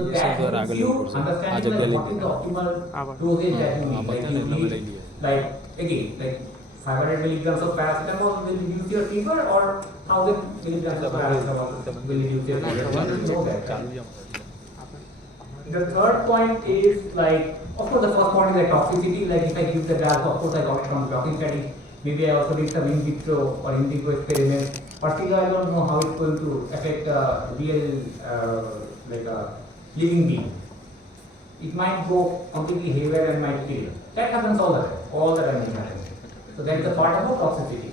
So that helps you understand like what is the optimal dosage that you need. Like you need, like again, like 500 milligrams of paracetamol will reduce your fever, or 1000 milligrams of paracetamol will reduce your fever. You know that. Right? The third point is like, of course, the first point is like toxicity. Like if I give the drug, of course I got it from blocking study. Maybe I also did some in vitro or in vivo experiment. Particularly, I don't know how it's going to affect a real like a living being. It might go completely haywire and might kill. That happens all the time. All the time it happens. So that is the part of toxicity.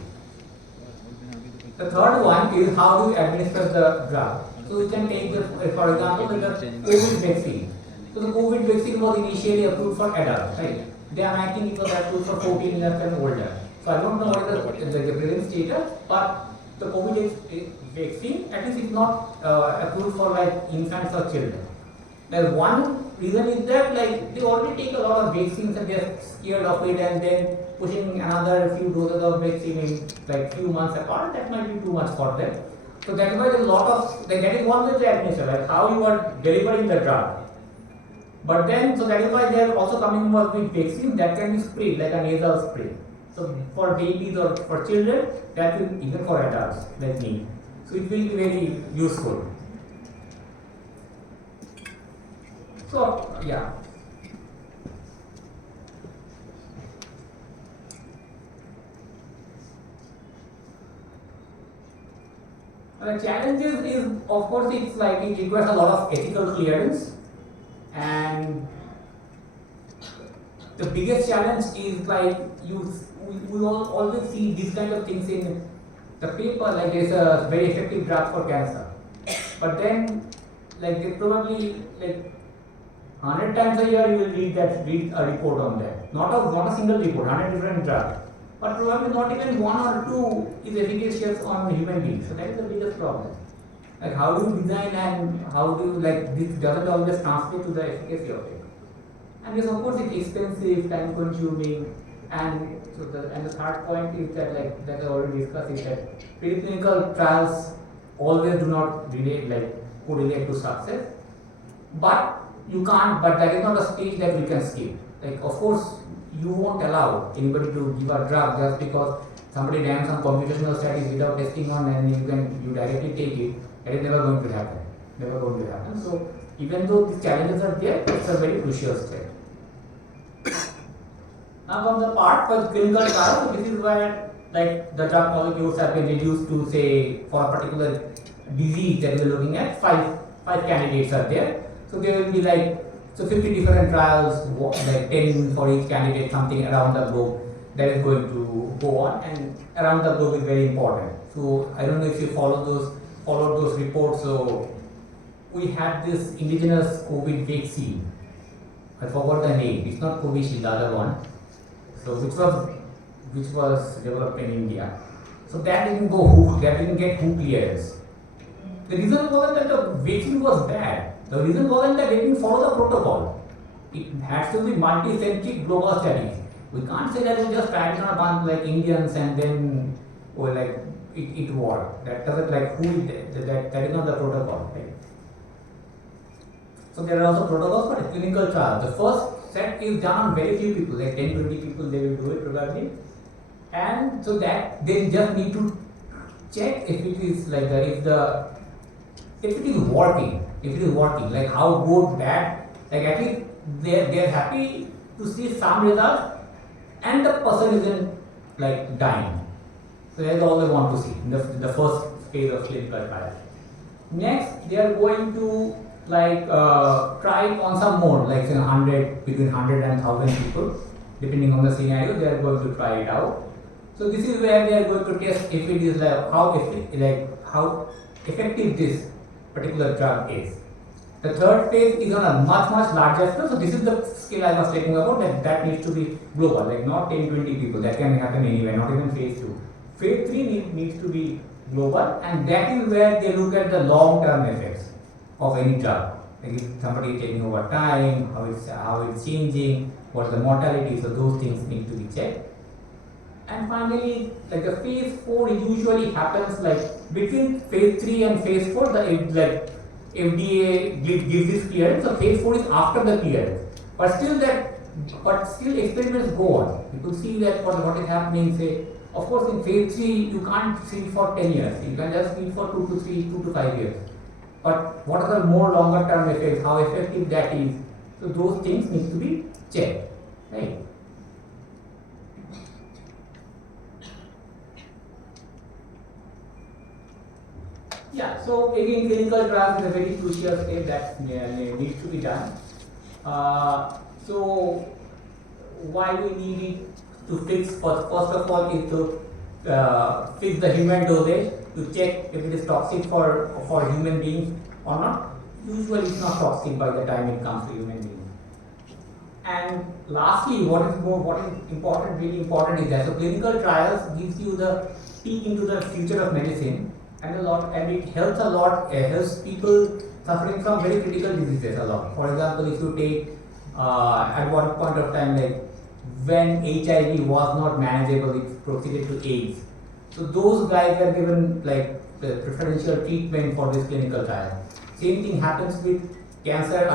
The third one is how do you administer the drug. So you can take the, for example, the COVID vaccine. So the COVID vaccine was initially approved for adults, right? Then I think it was approved for 14 years and older. So I don't know what is the present status, but the COVID vaccine at least is not approved for like infants or children. Now one reason is that like they already take a lot of vaccines and they are scared of it, and then pushing another few doses of vaccine in like few months apart, that might be too much for them. So that is why there is a lot of, like that is one way to administer, like how you are delivering the drug. But then, so that is why they are also coming up with vaccine that can be sprayed, like a nasal spray. So for babies or for children, that will, even for adults like me. So it will be very useful. So yeah. The challenges is, of course, it's like it requires a lot of ethical clearance, and the biggest challenge is like we always see these kind of things in the paper, like there's a very effective drug for cancer, but then like they probably like 100 times a year you will read a report on that, not a single report, 100 different drugs. But probably not even one or two is efficacious on human beings. So that is the biggest problem. Like how do you design and how do you, like this doesn't always translate to the efficacy of it. And yes, of course it's expensive, time consuming, and so the third point is that like that I already discussed is that preclinical trials always do not correlate to success. But you can't, but that is not a stage that we can skip. Like of course you won't allow anybody to give a drug just because somebody ran some computational studies without testing on, and you directly take it. That is never going to happen. Never going to happen. So even though these challenges are there, it's a very crucial step. Now from the part for clinical trials, so this is where like the drug molecules have been reduced to say for a particular disease that we are looking at, five candidates are there. So there will be like 50 different trials, like 10 for each candidate, something around the globe that is going to go on, and around the globe is very important. So I don't know if you followed those reports. So we had this indigenous COVID vaccine. I forgot the name. It's not Covishield, the other one. So which was developed in India. So that didn't get WHO clearance. The reason wasn't that the vaccine was bad. The reason wasn't that they didn't follow the protocol. It has to be multi-centric global studies. We can't say that we just tried on a bunch like Indians and then it worked. That doesn't that is not the protocol, right? So there are also protocols for clinical trials. The first set is done on very few people, like 10-20 people they will do it probably. And so that they just need to check if it is if it is working. If it is working, like how good, bad, like at least they are happy to see some results, and the person isn't like dying. So that's all they want to see in the first phase of clinical trial. Next, they are going to try it on some more, like between 100 and 1,000 people, depending on the scenario. They are going to try it out. So this is where they are going to test if it is how effective this particular drug is. The third phase is on a much larger scale. So this is the scale I was talking about, that needs to be global, like not 10-20 people. That can happen anywhere, not even phase 2. Phase 3 needs to be global, and that is where they look at the long-term effects of any drug. Like if somebody is taking over time, how it's changing, what's the mortality. So those things need to be checked. And finally, like the phase 4 usually happens like between phase 3 and phase 4. FDA gives this clearance. So phase 4 is after the clearance. But still experiments go on. You could see that what is happening, say, of course in phase 3 you can't see for 10 years, you can just see for 2 to 5 years. But what are the more longer term effects, how effective that is, so those things need to be checked, right? Yeah, so again clinical trials is a very crucial step that needs to be done. So why we need it to fix, first of all is to fix the human dosage, to check if it is toxic for human beings or not. Usually it's not toxic by the time it comes to human beings. And lastly, what is important, really important is that so clinical trials gives you the peek into the future of medicine, and it helps a lot, helps people suffering from very critical diseases a lot. For example, if you take at one point of time, like when HIV was not manageable, it proceeded to AIDS. So those guys were given like the preferential treatment for this clinical trial. Same thing happens with cancer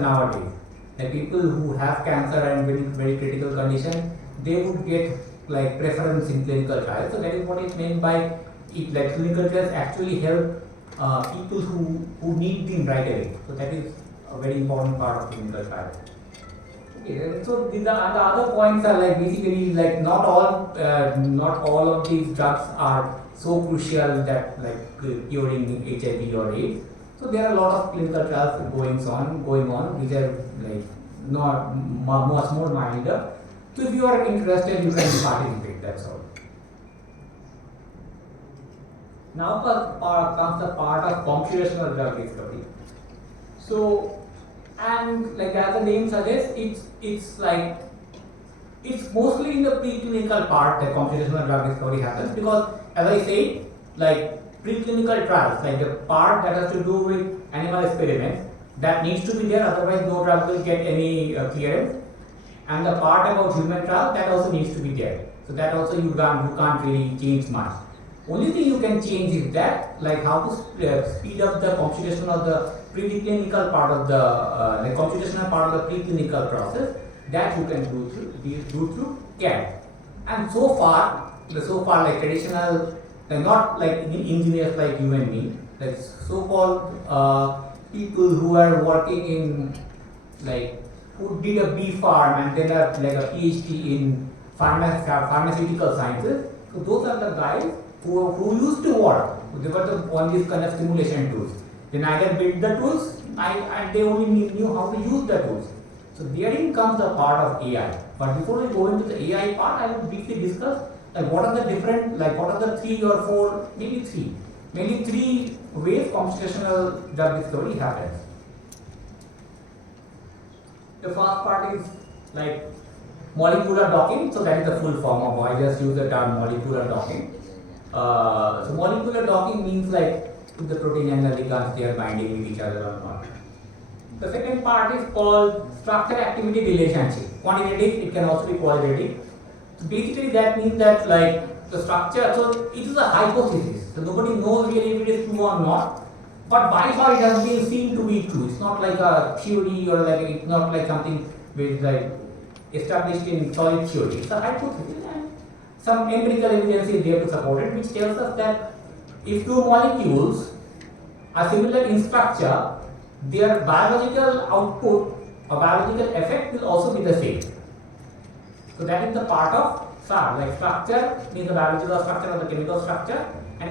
nowadays. Like people who have cancer and very critical condition, they would get like preference in clinical trials. So that is what is meant by it. Like clinical trials actually help people who need them right away. So that is a very important part of clinical trials. Okay, so the other points are like basically like not all of these drugs are so crucial that like curing HIV or AIDS. So there are a lot of clinical trials going on which are like not much more milder. So if you are interested, you can participate. That's all. Now comes the part of computational drug discovery. So, and like as the name suggests, it's mostly in the preclinical part that computational drug discovery happens, because as I say, like preclinical trials, like the part that has to do with animal experiments, that needs to be there, otherwise no drug will get any clearance. And the part about human trial, that also needs to be there. So that also you can't really change much. Only thing you can change is that, like how to speed up the computation of the preclinical part of the computational part of the preclinical process, that you can do through CAD. And so far like traditional, not like engineers like you and me, like so-called people who are working in like who did a B Pharm and then like a PhD in pharmaceutical sciences. So those are the guys who used to work. They were on these kind of simulation tools. They neither built the tools and they only knew how to use the tools. So therein comes the part of AI. But before we go into the AI part, I will briefly discuss like what are the 3 or 4, maybe three ways computational drug discovery happens. The first part is like molecular docking. So that is the full form of, I just use the term molecular docking. So molecular docking means like if the protein and the ligands, they are binding with each other or not. The second part is called structure-activity relationship. Quantitative, it can also be qualitative. So basically that means that like the structure, so it is a hypothesis. So nobody knows really if it is true or not. But by far it has been seen to be true. It's not like a theory or like it's not like something which is like established in solid theory. It's a hypothesis and some empirical evidence is there to support it, which tells us that if two molecules are similar in structure, their biological output or biological effect will also be the same. So that is the part of SAR, like structure means the biological structure or the chemical structure, and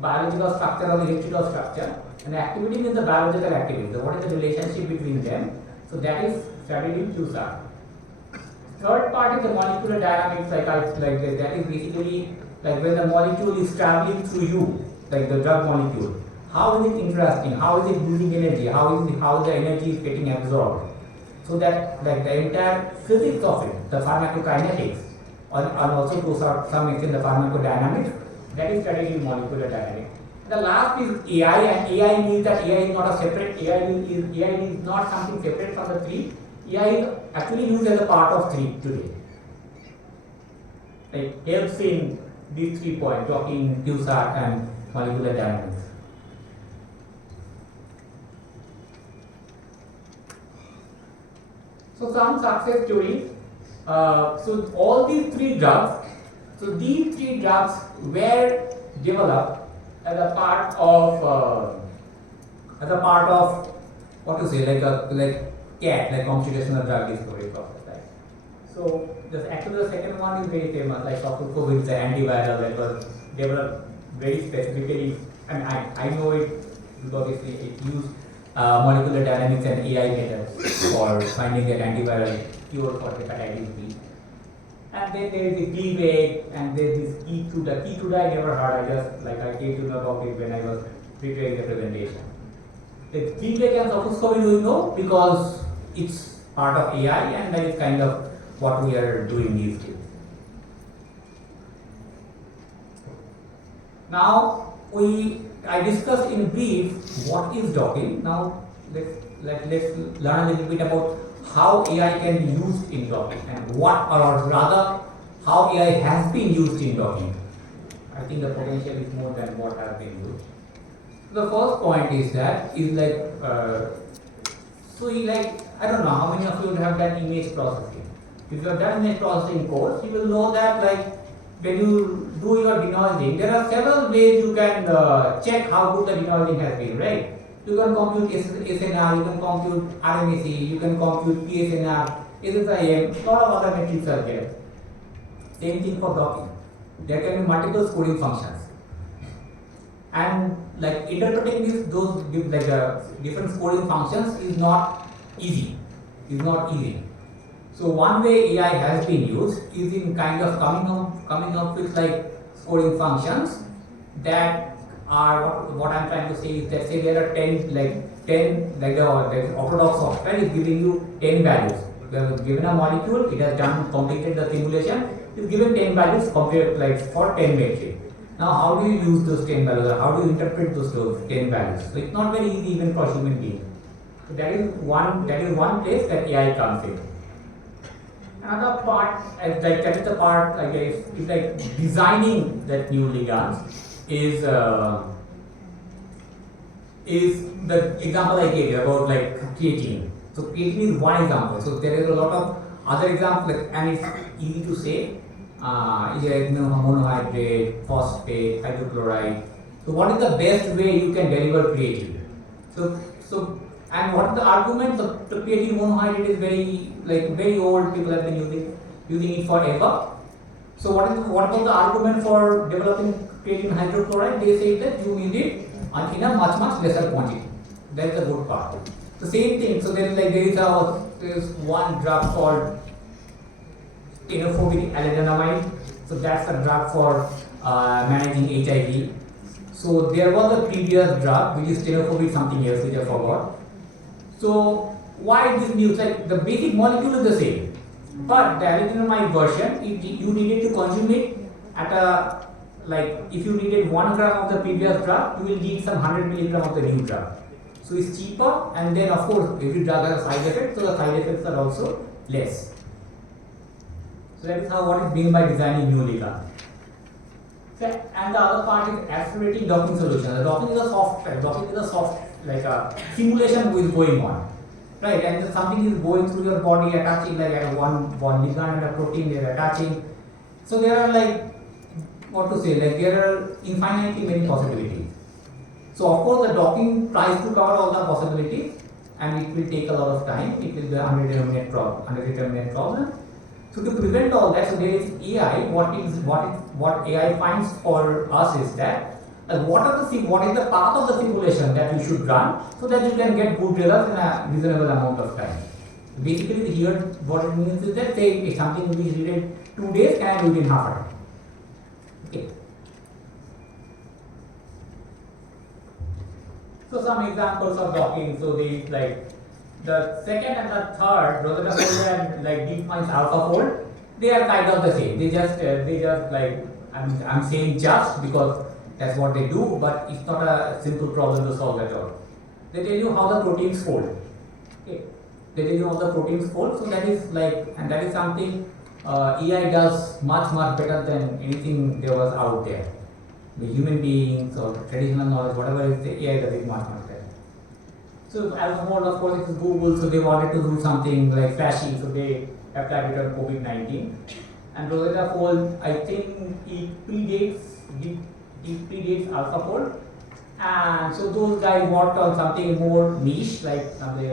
biological structure or the electrical structure, and activity means the biological activity. So what is the relationship between them? So that is studied in QSAR. Third part is the molecular dynamics, that is basically like when the molecule is traveling through you, like the drug molecule. How is it interacting? How is it using energy? How the energy is getting absorbed? So that like the entire physics of it, the pharmacokinetics, and also to some extent the pharmacodynamics, that is studied in molecular dynamics. The last is AI, and AI means that AI is not a separate, AI is not something separate from the three. AI is actually used as a part of three today. Like helps in these 3 points, talking, QSAR and molecular dynamics. So some success stories. So all these three drugs, were developed as a part of what to say, like CAT, like computational drug discovery process, right? So actually the second one is very famous, like COVID, the antiviral that was developed very specifically, and I know it because it used molecular dynamics and AI methods for finding that antiviral cure for hepatitis B. And then there is the T-Wave, and there is this T2D I never heard, I came to know about it when I was preparing the presentation. The T-Wave and also you know because it's part of AI, and that is kind of what we are doing these days. Now I discussed in brief what is docking. Now let's learn a little bit about how AI can be used in docking, and how AI has been used in docking. I think the potential is more than what has been used. The first point is that I don't know how many of you have done image processing. If you have done image processing course, you will know that when you do your denoising, there are several ways you can check how good the denoising has been, right? You can compute SNR, you can compute RMSE, you can compute PSNR, SSIM, lot of other metrics are there. Same thing for docking. There can be multiple scoring functions. And interpreting different scoring functions is not easy. So one way AI has been used is in kind of coming up with scoring functions that are what I'm trying to say is that say there are 10 the orthodox software is giving you 10 values. You have given a molecule, it has completed the simulation, it's given 10 values compared for 10 metric. Now how do you use those 10 values, or how do you interpret those 10 values? So it's not very easy even for human beings. So that is one place that AI comes in. Another part, that is the part is designing that new ligands is the example I gave you about creatine. So creatine is one example. So there is a lot of other examples, and it's easy to say. Monohydrate, phosphate, hydrochloride. So what is the best way you can deliver creatine? So and what is the argument? The creatine monohydrate is very old. People have been using it forever. So what was the argument for developing creatine hydrochloride? They say that you need it in a much lesser quantity. That's the good part. The same thing. So there is one drug called tenofovir alendronamide. So that's a drug for managing HIV. So there was a previous drug which is tenofovir something else which I forgot. So why this new? The basic molecule is the same, but the alendronamide version, you needed to consume it at a if you needed 1 gram of the previous drug, you will need some 100 milligram of the new drug. So it's cheaper, and then of course every drug has a side effect, so the side effects are also less. So that is what is meant by designing new ligands. And the other part is accelerating docking solution. The docking is a soft simulation is going on, right? And something is going through your body, attaching one ligand and a protein they are attaching. So there are there are infinitely many possibilities. So of course the docking tries to cover all the possibilities, and it will take a lot of time. It will be an undeterminate problem. So to prevent all that, so there is AI. What AI finds for us is that what is the path of the simulation that you should run so that you can get good results in a reasonable amount of time. Basically, here what it means is that say if something which is needed 2 days can do it in half an hour. Okay. So some examples of docking. So the second and the third, Rosetta folder and DeepMind's AlphaFold, they are kind of the same. They just I'm saying just because that's what they do, but it's not a simple problem to solve at all. They tell you how the proteins fold. Okay. They tell you how the proteins fold. So that is and that is something AI does much better than anything there was out there. the human beings or traditional knowledge, whatever is the AI does it much better. So AlphaFold, of course, it is Google, so they wanted to do something like flashy, so they applied it on COVID-19. And Rosetta Fold, I think it predates AlphaFold. And so those guys worked on something more niche, like something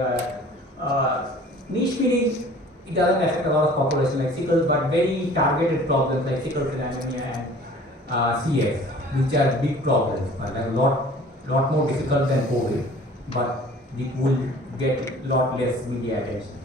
niche meaning it doesn't affect a lot of population like sickle, but very targeted problems like sickle cell anemia and CS, which are big problems, but a lot more difficult than COVID, but it will get lot less media attention.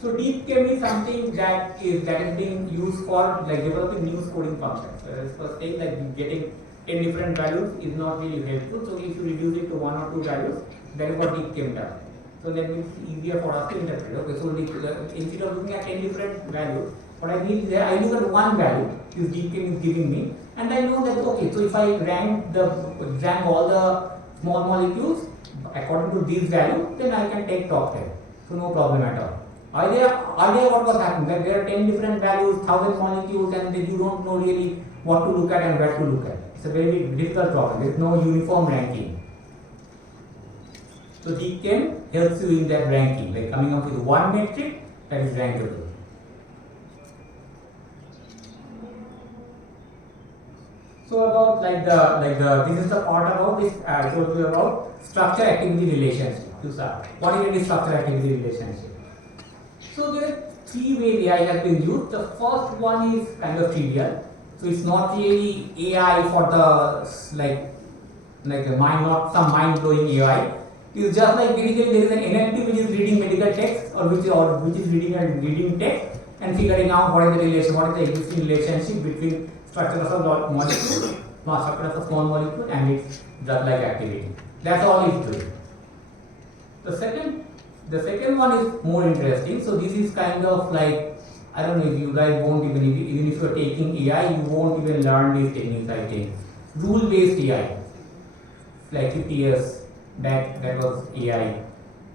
So deep chem is something that is being used for like developing new scoring functions. Whereas first thing like getting 10 different values is not really helpful. So if you reduce it to 1 or 2 values, that is what deep chem does. So that makes it easier for us to interpret. Okay, so instead of looking at 10 different values, what I mean is that I look at one value this deep chem is giving me, and I know that okay, so if I rank all the small molecules according to this value, then I can take top 10. So no problem at all. Earlier what was happening? That there are 10 different values, 1000 molecules, and then you don't know really what to look at and where to look at. It's a very difficult problem. There is no uniform ranking. So deep chem helps you in that ranking, like coming up with one metric that is rankable. So about this is the part about this I told you about structure activity relationship. What is the structure activity relationship? So there are 3 ways AI has been used. The first one is kind of trivial. So it's not really AI for the like not some mind blowing AI. It's just like basically there is an NLP which is reading medical text or which is reading text and figuring out what is the relation, what is the existing relationship between structure of a molecule, structure of a small molecule and its drug-like activity. That's all it's doing. The second one is more interesting. So this is kind of like, I don't know if you guys won't even if you're taking AI, you won't even learn these techniques. I think rule-based AI, like 50 years back, that was AI.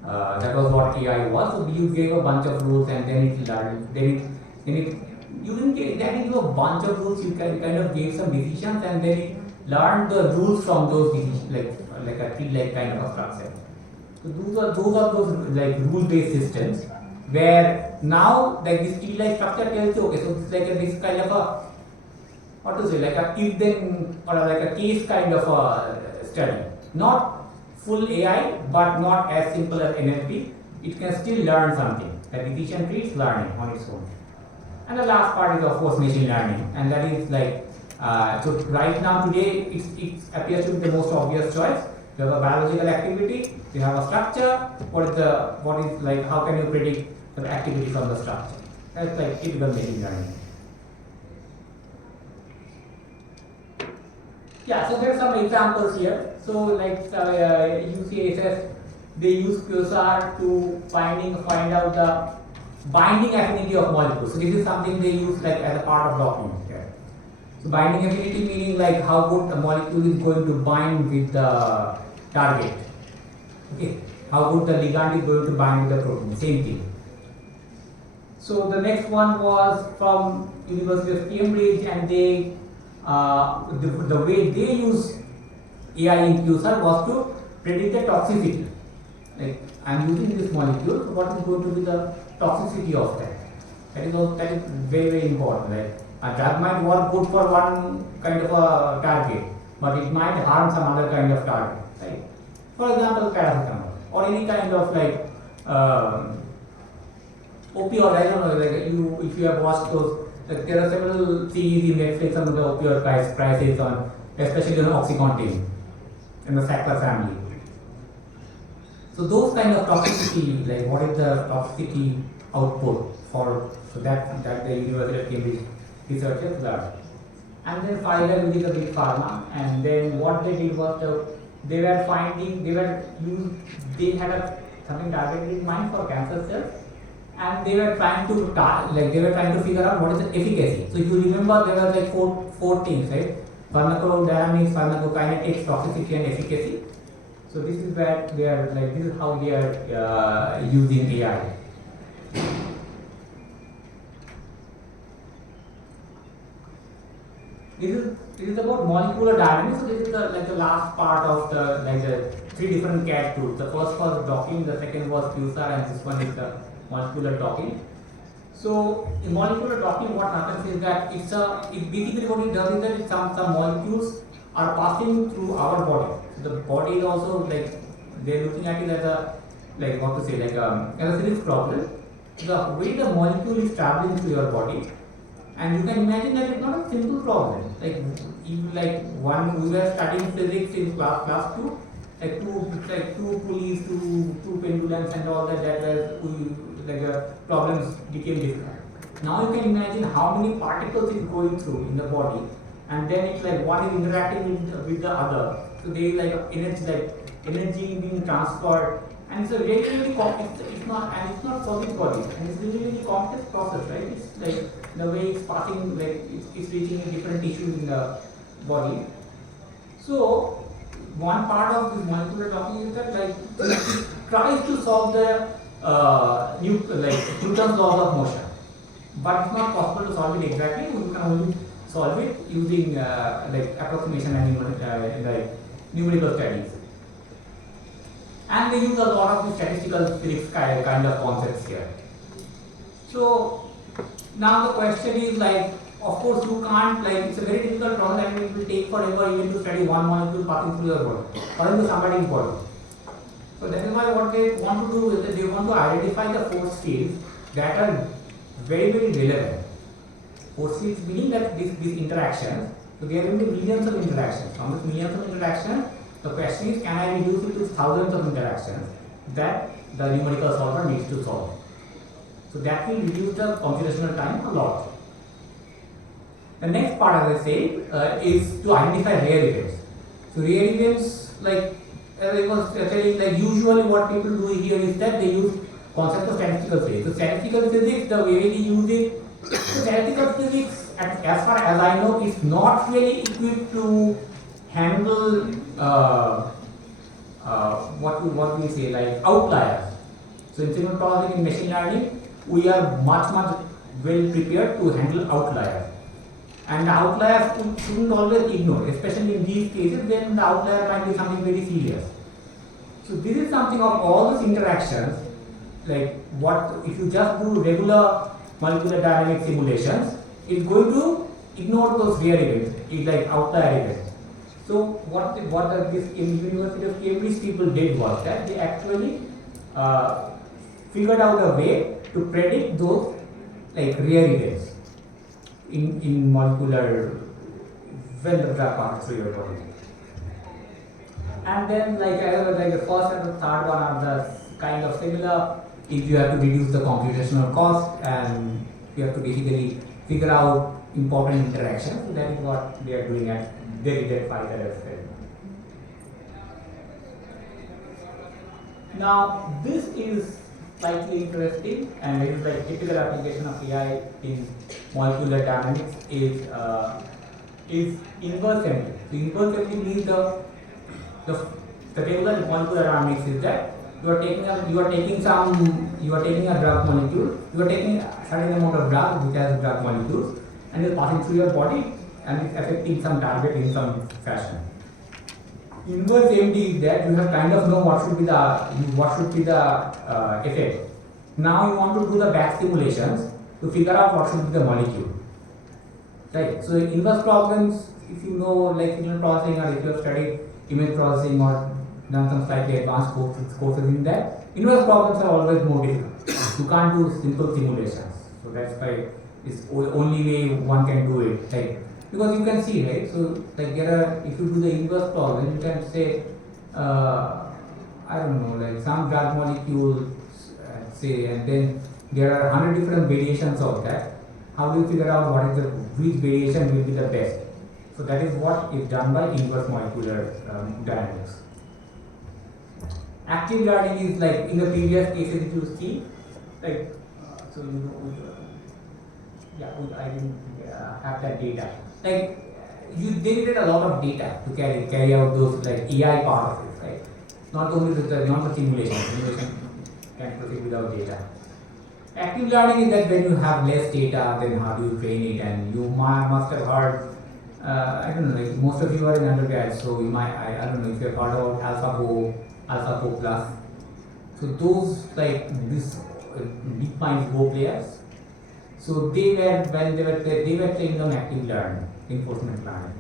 That was what AI was. So you gave a bunch of rules and then it learned. You didn't give a bunch of rules. You kind of gave some decisions and then it learned the rules from those decisions, like a tree-like kind of a structure. So those are those like rule-based systems where now like this tree-like structure tells you okay, so it's like this kind of a like a if-then or like a case kind of a study. Not full AI, but not as simple as NLP. It can still learn something. The decision tree is learning on its own. And the last part is of course machine learning, and that is like so right now today it appears to be the most obvious choice. You have a biological activity, you have a structure. What is like how can you predict the activity from the structure? That's like typical machine learning. Yeah, so there are some examples here. So like UCSF, they use Quasar to find out the binding affinity of molecules. So this is something they use like as a part of documents. Yeah. So binding affinity meaning like how good a molecule is going to bind with the target. Okay, how good the ligand is going to bind with the protein. Same thing. So the next one was from University of Cambridge, and they the way they use AI in Quasar was to predict the toxicity. Like I'm using this molecule, so what is going to be the toxicity of that? That is very, very important. Like a drug might work good for one kind of a target, but it might harm some other kind of target. Right? For example, paracetamol or any kind of like opioid. I don't know. Like if you have watched those, like there are several series in Netflix on the opioid crisis on, especially on OxyContin and the Sackler family. So those kind of toxicity, like what is the toxicity output for, so that the University of Cambridge researchers learned. And then Pfizer, which is a big pharma, and then what they did was they had something targeted in mind for cancer cells, and they were trying to figure out what is the efficacy. So if you remember, there were like four things, right? Pharmacodynamics, pharmacokinetics, toxicity, and efficacy. So this is where this is how they are using AI. This This is about molecular dynamics. So this is the last part of the three different CAD tools. The first was docking, the second was QSAR, and this one is the molecular docking. So in molecular docking, what happens is that it basically what it does is that some molecules are passing through our body. So the body is also like they're looking at it as a as a physics problem. The way the molecule is traveling through your body, and you can imagine that it's not a simple problem. We were studying physics in class 2, two pulleys, two pendulums, and all that problems became difficult. Now you can imagine how many particles is going through in the body, and then it's like one is interacting with the other. So there is energy being transferred, and it's a really complex. It's not solid body, and it's really complex process, right? It's like the way it's passing, it's reaching a different tissues in the body. So one part of this molecular docking is that it tries to solve the Newton's laws of motion, but it's not possible to solve it exactly. You can only solve it using approximation and numerical studies, and they use a lot of the statistical physics kind of concepts here. So now the question is of course you can't it's a very difficult process, and it will take forever even to study one molecule passing through your body or into somebody's body. So that is why what they want to do is that they want to identify the force fields that are very relevant. Force fields meaning that these interactions, so there will be millions of interactions. From these millions of interactions, the question is, can I reduce it to thousands of interactions that the numerical solver needs to solve? So that will reduce the computational time a lot. The next part, as I say, is to identify rare events. So rare events, as I was telling, usually what people do here is that they use concept of statistical physics. So statistical physics, the way we use it, statistical physics, as far as I know, is not really equipped to handle what we say outliers. So in signal processing in machine learning, we are much well prepared to handle outliers. And the outliers shouldn't always ignore, especially in these cases when the outlier might be something very serious. So this is something of all these interactions, what if you just do regular molecular dynamic simulations, it's going to ignore those rare events, it's outlier events. So what this University of Cambridge people did was that they actually figured out a way to predict those rare events in molecular when the drug passes through your body. And then the first and the third one are the kind of similar. If you have to reduce the computational cost and you have to basically figure out important interactions, so that is what they are doing at Delhi Pfizer as well. Now this is slightly interesting, and it is typical application of AI in molecular dynamics is inverse sampling. So inverse sampling means the regular molecular dynamics is that you are taking a drug molecule, you are taking a certain amount of drug which has drug molecules, and it's passing through your body and it's affecting some target in some fashion. Inverse AMD is that you have kind of know what should be the effect. Now you want to do the back simulations to figure out what should be the molecule. Right. So inverse problems, if you know signal processing, or if you have studied image processing or done some slightly advanced courses in that, inverse problems are always more difficult. You can't do simple simulations. So that's why it's the only way one can do it. Because you can see, right? So if you do the inverse problem, you can say, I don't know, some drug molecule, say, and then there are 100 different variations of that. How do you figure out which variation will be the best? So that is what is done by inverse molecular dynamics. Active learning is in the previous cases, if you see, so I didn't have that data. They needed a lot of data to carry out those AI part of it, right? Not only the simulation. Simulation can proceed without data. Active learning is that when you have less data, then how do you train it? And you must have heard I don't know, like most of you are in undergrad, so you might, I don't know if you've heard about AlphaGo, AlphaGo Plus. So those like this deep mind Go players, so they were when they were trained on active learning, reinforcement learning.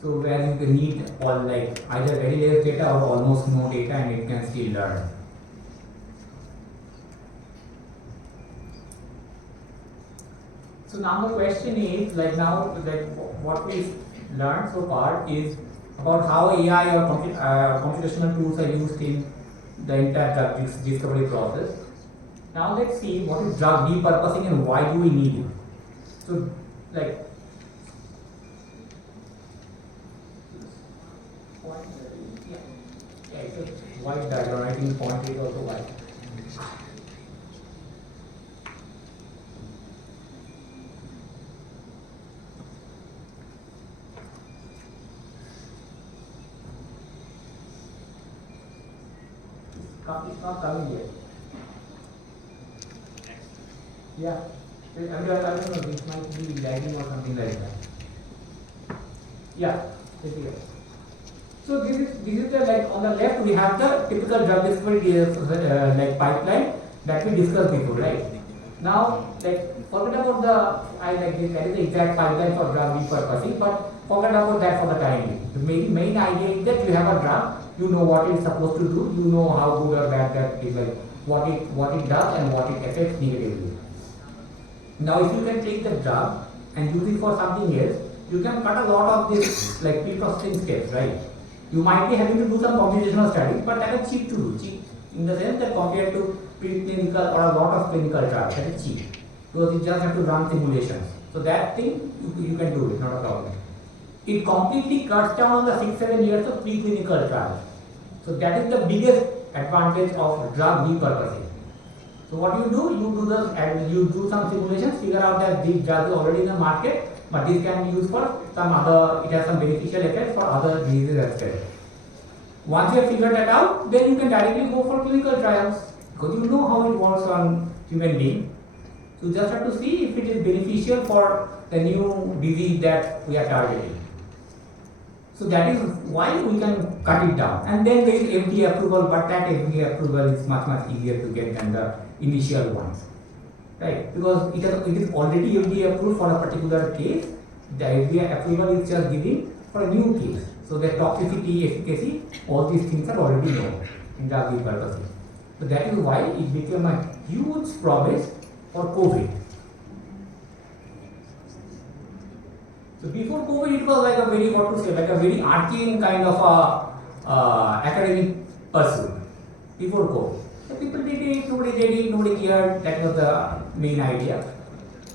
So where you can need all like either very less data or almost no data and it can still learn. So now the question is like now like what we've learned so far is about how AI or computational tools are used in the entire drug discovery process. Now let's see what is drug repurposing and why do we need it. So like it's a white diagram. I think point is also white. It's not coming yet. Yeah. I don't know, this might be lagging or something like that. Yeah, so this is the like on the left we have the typical drug discovery like pipeline that we discussed before, right? Now like forget about the that is the exact pipeline for drug repurposing, but forget about that for the time being. The main idea is that you have a drug, you know what it's supposed to do, you know how good or bad that is, like what it does and what it affects negatively. Now if you can take the drug and use it for something else, you can cut a lot of this like pre-processing steps, right? You might be having to do some computational studies, but that is cheap to do. Cheap in the sense that compared to preclinical or a lot of clinical trials, that is cheap. Because you just have to run simulations. So that thing you can do it, not a problem. It completely cuts down on the 6-7 years of preclinical trials. So that is the biggest advantage of drug repurposing. So what you do some simulations, figure out that these drugs are already in the market, but this can be used for some other, it has some beneficial effects for other diseases as well. Once you have figured that out, then you can directly go for clinical trials because you know how it works on human beings. So you just have to see if it is beneficial for the new disease that we are targeting. So that is why we can cut it down. And then there is FDA approval, but that FDA approval is much easier to get than the initial ones. Right? Because it is already FDA approved for a particular case. The FDA approval is just giving for a new case. So the toxicity, efficacy, all these things are already known in drug repurposing. So that is why it became a huge promise for COVID. So before COVID, it was like a very, like a very arcane kind of a academic pursuit. Before COVID, so people did it, nobody cared. That was the main idea.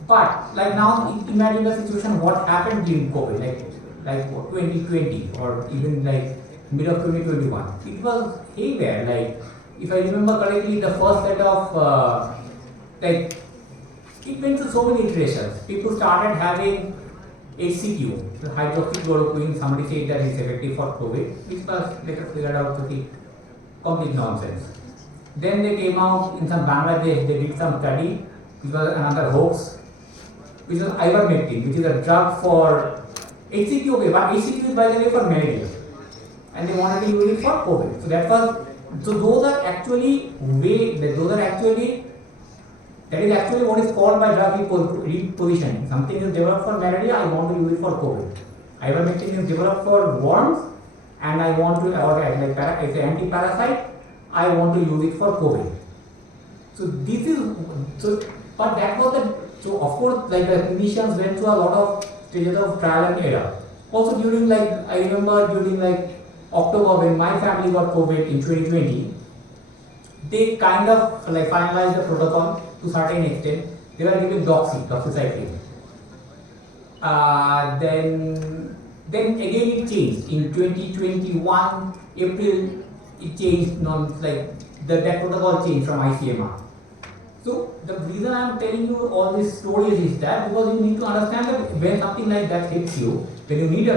But like now, imagine the situation what happened during COVID, like 2020 or even like mid of 2021. It was haywire. Like if I remember correctly, the first set of like it went through so many iterations. People started having HCQ, the hydroxychloroquine, somebody said that it's effective for COVID, which was later figured out to be complete nonsense. Then they came out in some Bangladesh, they did some study, which was another hoax, which was ivermectin, which is a drug for HCQ, okay, but HCQ is by the way for malaria, and they wanted to use it for COVID. So that was, so those are actually that is actually what is called by drug repositioning. Something is developed for malaria, I want to use it for COVID. Ivermectin is developed for worms, and I want to, or like it's an anti-parasite, I want to use it for COVID. So this is, but that was so of course like the clinicians went through a lot of stages of trial and error. Also during like, I remember during like October when my family got COVID in 2020, they kind of like finalized the protocol to a certain extent. They were giving doxycycline. Then again it changed in 2021 April. It changed, that protocol changed from ICMR. So the reason I am telling you all these stories is that because you need to understand that when something like that hits you, when you need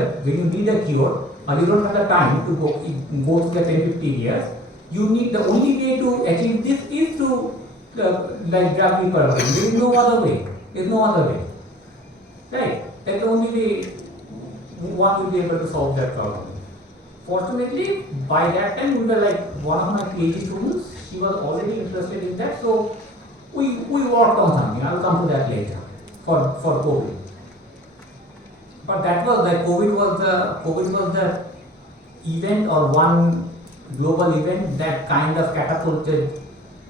a cure, or you don't have the time to go through the 10-15 years, you need, the only way to achieve this is to like drug repurposing. There is no other way. Right? That's the only way one will be able to solve that problem. Fortunately, by that time we were like, one of my PhD students, she was already interested in that, so we worked on something. I will come to that later for COVID. But that was the COVID was the event, or one global event that kind of catapulted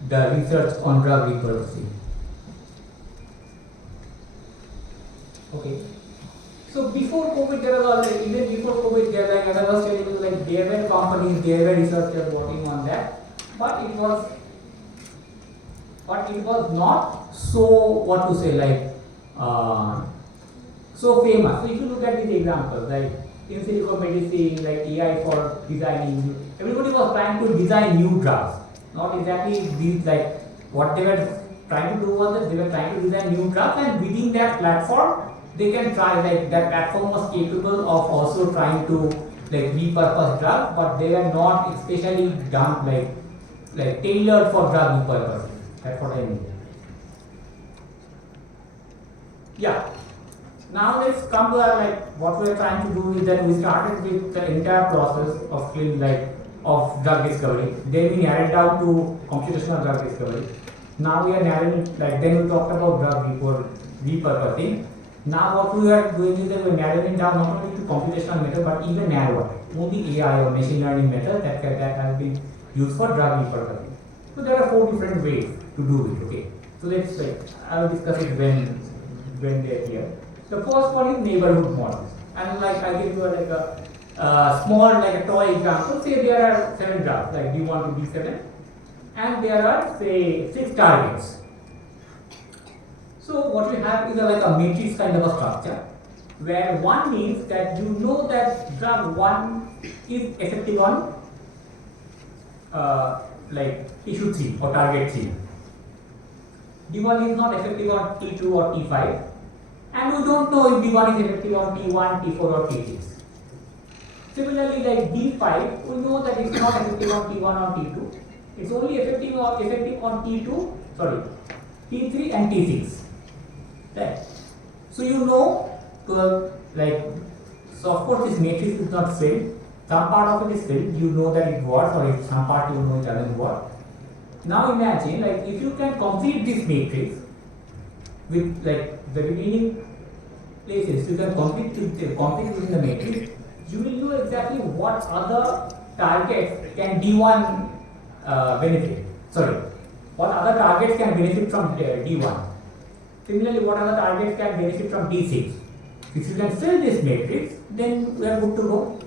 the research on drug repurposing. Okay. So before COVID, there was already, even before COVID, there, like as I was telling you, like there were companies, there were researchers working on that, but it was not so, what to say, like so famous. So if you look at these examples, like in silico medicine, like AI for designing, everybody was trying to design new drugs. Not exactly these, like what they were trying to do was that they were trying to design new drugs, and within that platform they can try, like that platform was capable of also trying to like repurpose drugs, but they were not especially done like tailored for drug repurposing. That's what I mean. Yeah. Now let's come to like what we are trying to do is that we started with the entire process of drug discovery. Then we narrowed down to computational drug discovery. Now we are narrowing, like then we talked about drug repurposing. Now what we are doing is that we are narrowing down not only to computational method but even narrower, only AI or machine learning method that has been used for drug repurposing. So there are 4 different ways to do it. Okay. So let's I will discuss it when they are here. The first one is neighborhood models, and like I give you like a small, like a toy example. Say there are 7 drugs like D1 to D7, and there are say 6 targets. So what we have is like a matrix kind of a structure, where 1 means that you know that drug 1 is effective on like tissue 3 or target 3. D1 is not effective on T2 or T5. And we don't know if D1 is effective on T1, T4 or T6. Similarly, like D5, we know that it's not effective on T1 or T2. It's only effective on T2, sorry, T3 and T6. Right. So you know, so of course this matrix is not filled. Some part of it is filled. You know that it works, or if some part you know it doesn't work. Now imagine, like if you can complete this matrix with like the remaining places, you can complete within the matrix, you will know exactly what other targets can D1 benefit. Sorry, what other targets can benefit from D1. Similarly, what other targets can benefit from D6. If you can fill this matrix, then we are good to go.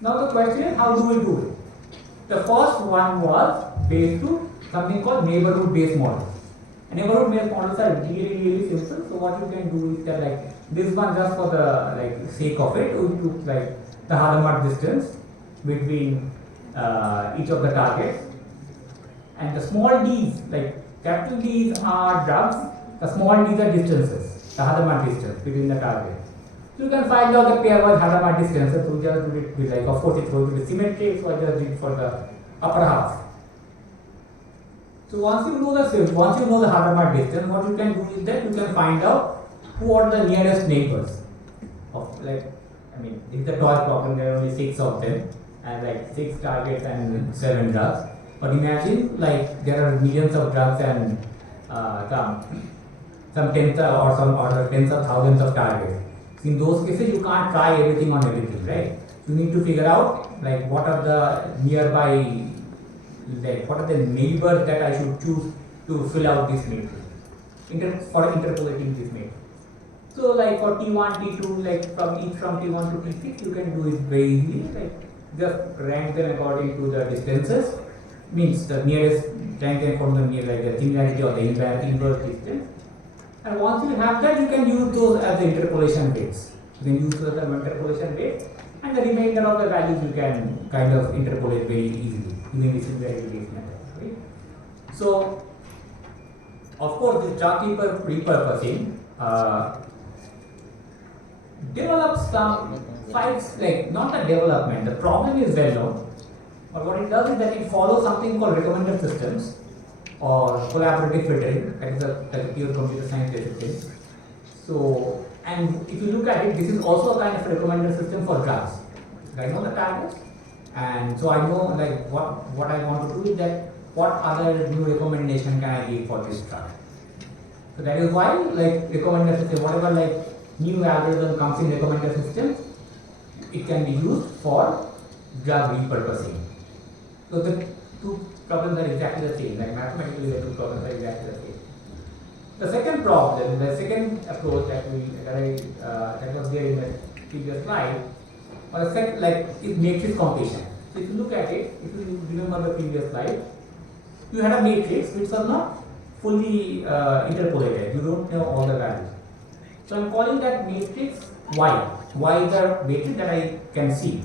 Now the question is, how do we do it? The first one was based to something called neighborhood based models. And neighborhood based models are really simple. So what you can do is that, like this one, just for the sake of it, we took like the Hadamard distance between each of the targets, and the small d's, like capital D's are drugs, the small d's are distances, the Hadamard distance between the targets. So you can find out the pairwise Hadamard distances. So just do it with, like, of course it's going to be symmetric, so I just did for the upper half. So once you know the Hadamard distance, what you can do is that you can find out who are the nearest neighbors of, like, I mean, it's the toy problem, there are only 6 of them, and like 6 targets and 7 drugs. But imagine, like, there are millions of drugs and some tens or tens of thousands of targets. So in those cases, you can't try everything on everything, right? You need to figure out, like, what are the nearby, like, what are the neighbors that I should choose to fill out this matrix for interpolating this matrix. So, like for T1, T2, like from T1 to T6, you can do it very easily. Like just rank them according to the distances. Means the nearest, rank them from the near, like the similarity or the inverse distance. And once you have that, you can use those as the interpolation weights. You can use those as the interpolation weights, and the remainder of the values you can kind of interpolate very easily using this invariant method. Right? So, of course, this drug repurposing develops some sites, like not the development, the problem is well known, but what it does is that it follows something called recommender systems or collaborative filtering, that is a pure computer science discipline. So And if you look at it, this is also a kind of recommender system for drugs. I know the targets, and so I know like what I want to do is that what other new recommendation can I give for this drug. So that is why like recommender system, whatever like new algorithm comes in recommender systems, it can be used for drug repurposing. So the two problems are exactly the same, like mathematically the two problems are exactly the same. The second problem, the second approach that was there in the previous slide, was is matrix computation. So if you look at it, if you remember the previous slide, you had a matrix which was not fully interpolated. You don't know all the values. So I'm calling that matrix Y. Y is the matrix that I can see,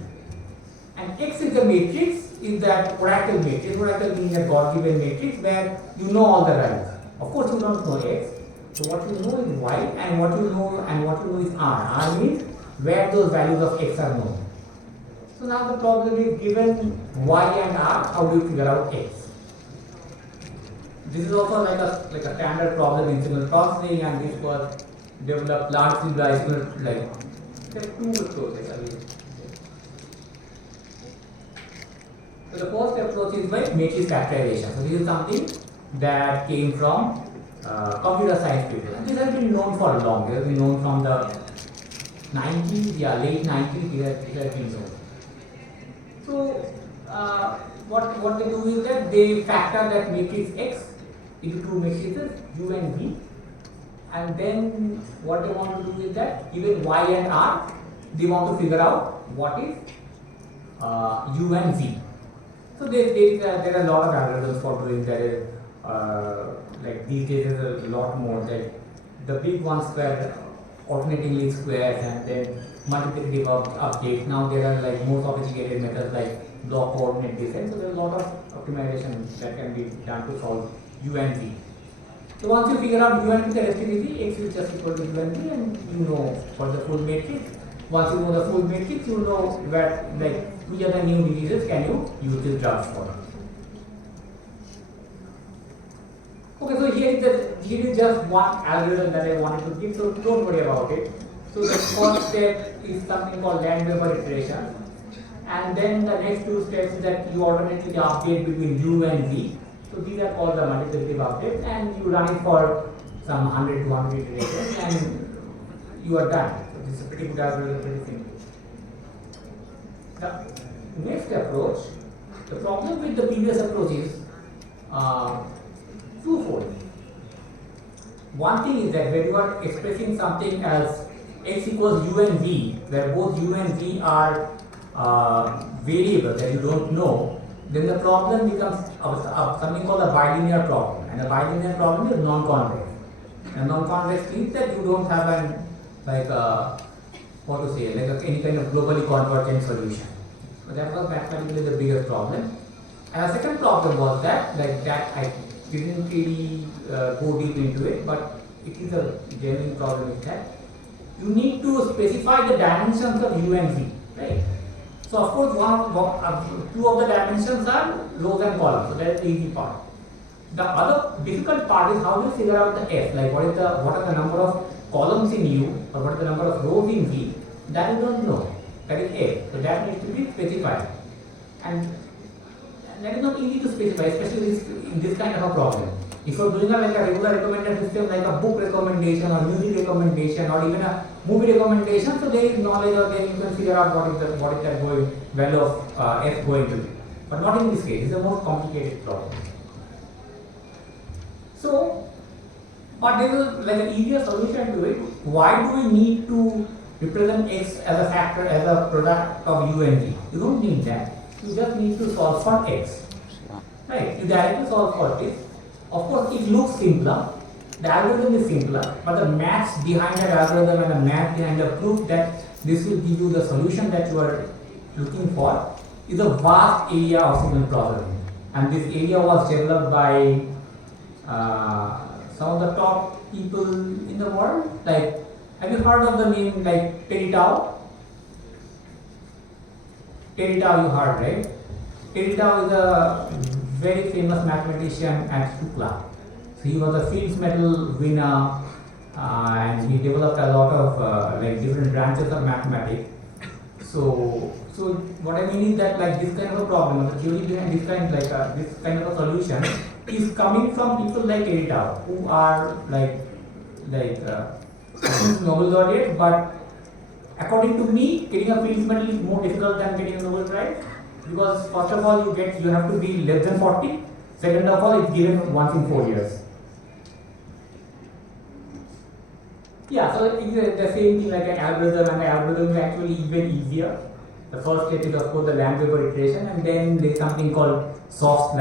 and X is the matrix, is that oracle matrix. Oracle being a God-given matrix where you know all the values. Of course, you don't know X. So what you know is Y, and what you know is R. R means where those values of X are known. So now the problem is, given Y and R, how do you figure out X? This is also like a standard problem in signal processing, and this was developed largely by there are two approaches. So the first approach is by matrix factorization. So this is something that came from computer science people, and this has been known for long. It has been known from the 90s, late 90s. It has been known. So what they do is that they factor that matrix X into two matrices U and V, and then what they want to do is that given Y and R, they want to figure out what is U and V. So there are a lot of algorithms for doing that. Like these days there's a lot more. That the big ones were alternatingly squares and then multiplicative updates. Now there are like more sophisticated methods like block coordinate descent. So there's a lot of optimization that can be done to solve U and V. So once you figure out U and V, the rest is easy. X is just equal to U and V, and you know for the full matrix. Once you know the full matrix, you know where which are the new diseases can you use this drugs for. Okay, so here is just one algorithm that I wanted to give, so don't worry about it. So the first step is something called Landweber iteration, and then the next two steps is that you alternately update between U and V. So these are called the multiplicative updates, and you run it for some 100 to 100 iterations, and you are done. So this is a pretty good algorithm, pretty simple. The next approach, the problem with the previous approach is twofold. One thing is that when you are expressing something as X equals U and V, where both U and V are variables that you don't know, then the problem becomes something called a bilinear problem, and a bilinear problem is non-convex. And non-convex means that you don't have an any kind of globally convergent solution. So that was mathematically the biggest problem. And the second problem was that I didn't really go deep into it, but it is a genuine problem is that you need to specify the dimensions of U and V, right? So of course two of the dimensions are rows and columns, so that's the easy part. The other difficult part is how to figure out the F, like what are the number of columns in U or what is the number of rows in V, that you don't know, that is F, so that needs to be specified. And that is not easy to specify, especially in this kind of a problem. If you are doing a regular recommender system like a book recommendation or music recommendation or even a movie recommendation, so there is knowledge, or then you can figure out what is that value of F going to be. But not in this case, it's a more complicated problem. So, but there is an easier solution to it. Why do we need to represent X as a factor, as a product of U and V? You don't need that. You just need to solve for X. Right? You directly solve for this. Of course, it looks simpler. The algorithm is simpler, but the maths behind that algorithm and the math behind the proof that this will give you the solution that you are looking for is a vast area of signal processing. And this area was developed by some of the top people in the world. Like, have you heard of the name like Terry Tao? Terry Tao you heard, right? Terry Tao is a very famous mathematician at Tukla. So he was a Fields Medal winner and he developed a lot of like different branches of mathematics. So what I mean is that like this kind of a problem, the theory behind this kind this kind of a solution is coming from people like Erita, who are Nobel laureate, but according to me, getting a field medal is more difficult than getting a Nobel Prize, because first of all you have to be less than 40. Second of all, it's given once in 4 years. Yeah, so it's the same thing like an algorithm, and the algorithm is actually even easier. The first step is of course the Lamb-Weber iteration, and then there's something called soft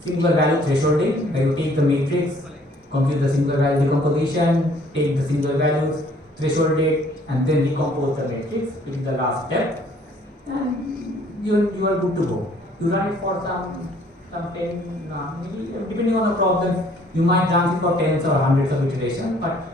single value thresholding, where you take the matrix, compute the single value decomposition, take the single values, threshold it, and then decompose the matrix, which is the last step, and you are good to go. You run it for some 10, maybe depending on the problem, you might run it for tens or hundreds of iterations, but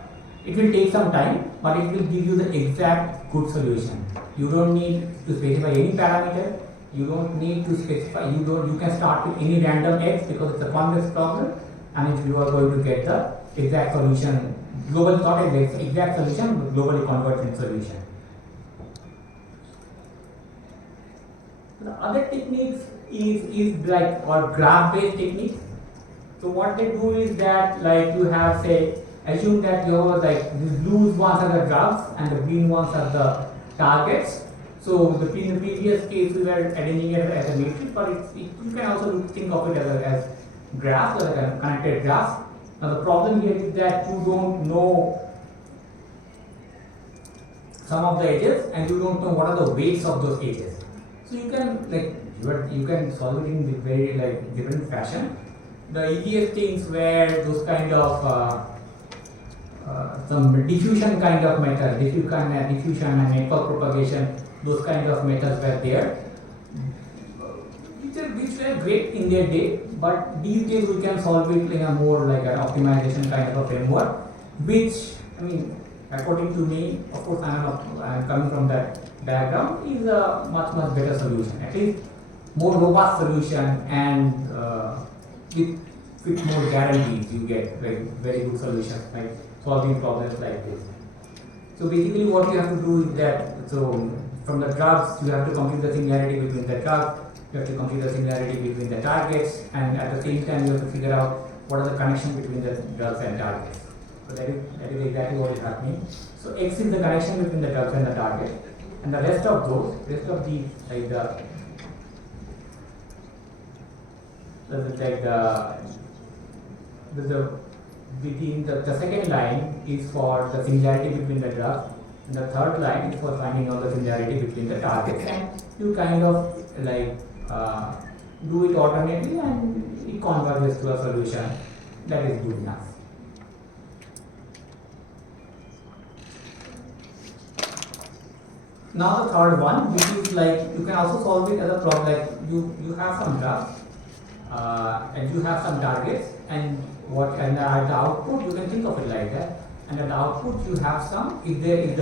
it will take some time, but it will give you the exact good solution. You don't need to specify any parameter. You don't need to specify. You can start with any random x because it's a convex problem, and you are going to get the exact solution. Global, not exact solution, but globally convergent solution. The other techniques is like or graph-based techniques. So what they do is that like you have assume that your these blue ones are the graphs and the green ones are the targets. So in the previous case we were arranging it as a matrix, but you can also think of it as graphs or like connected graphs. Now the problem here is that you don't know some of the edges and you don't know what are the weights of those edges. So you can solve it in very different fashion. The easiest things were those kind of some diffusion kind of method, diffusion and network propagation. Those kind of methods were there, which were great in their day. But these days we can solve it in a more like an optimization kind of a framework, which according to me, of course I am coming from that background, is a much better solution. At least more robust solution, and with more guarantees you get very good solutions like solving problems like this. So basically what you have to do is that, so from the drugs you have to compute the similarity between the drugs, you have to compute the similarity between the targets, and at the same time you have to figure out what are the connections between the drugs and targets. So that is exactly what is happening. So X is the connection between the drugs and the target, and the rest of these the second line is for the similarity between the drugs, and the third line is for finding out the similarity between the targets, and you kind of do it alternately and it converges to a solution that is good enough. Now the third one, which is you can also solve it as a problem. You have some drugs and you have some targets, and at the output you can think of it like that. And at the output you have some, if the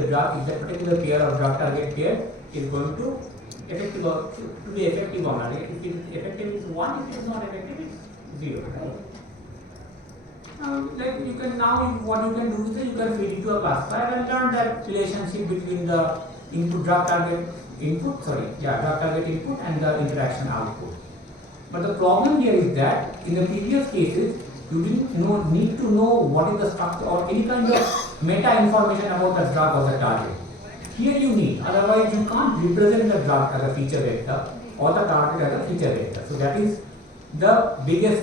particular pair of drug target pair is going to be effective or not. If it is effective, it's 1. If it is not effective, it's 0. Right? What you can do is that you can feed it to a classifier and learn that relationship between the drug target input and the interaction output. But the problem here is that in the previous cases you didn't need to know what is the structure or any kind of meta information about the drug or the target. Here you need, otherwise you can't represent the drug as a feature vector or the target as a feature vector. So that is the biggest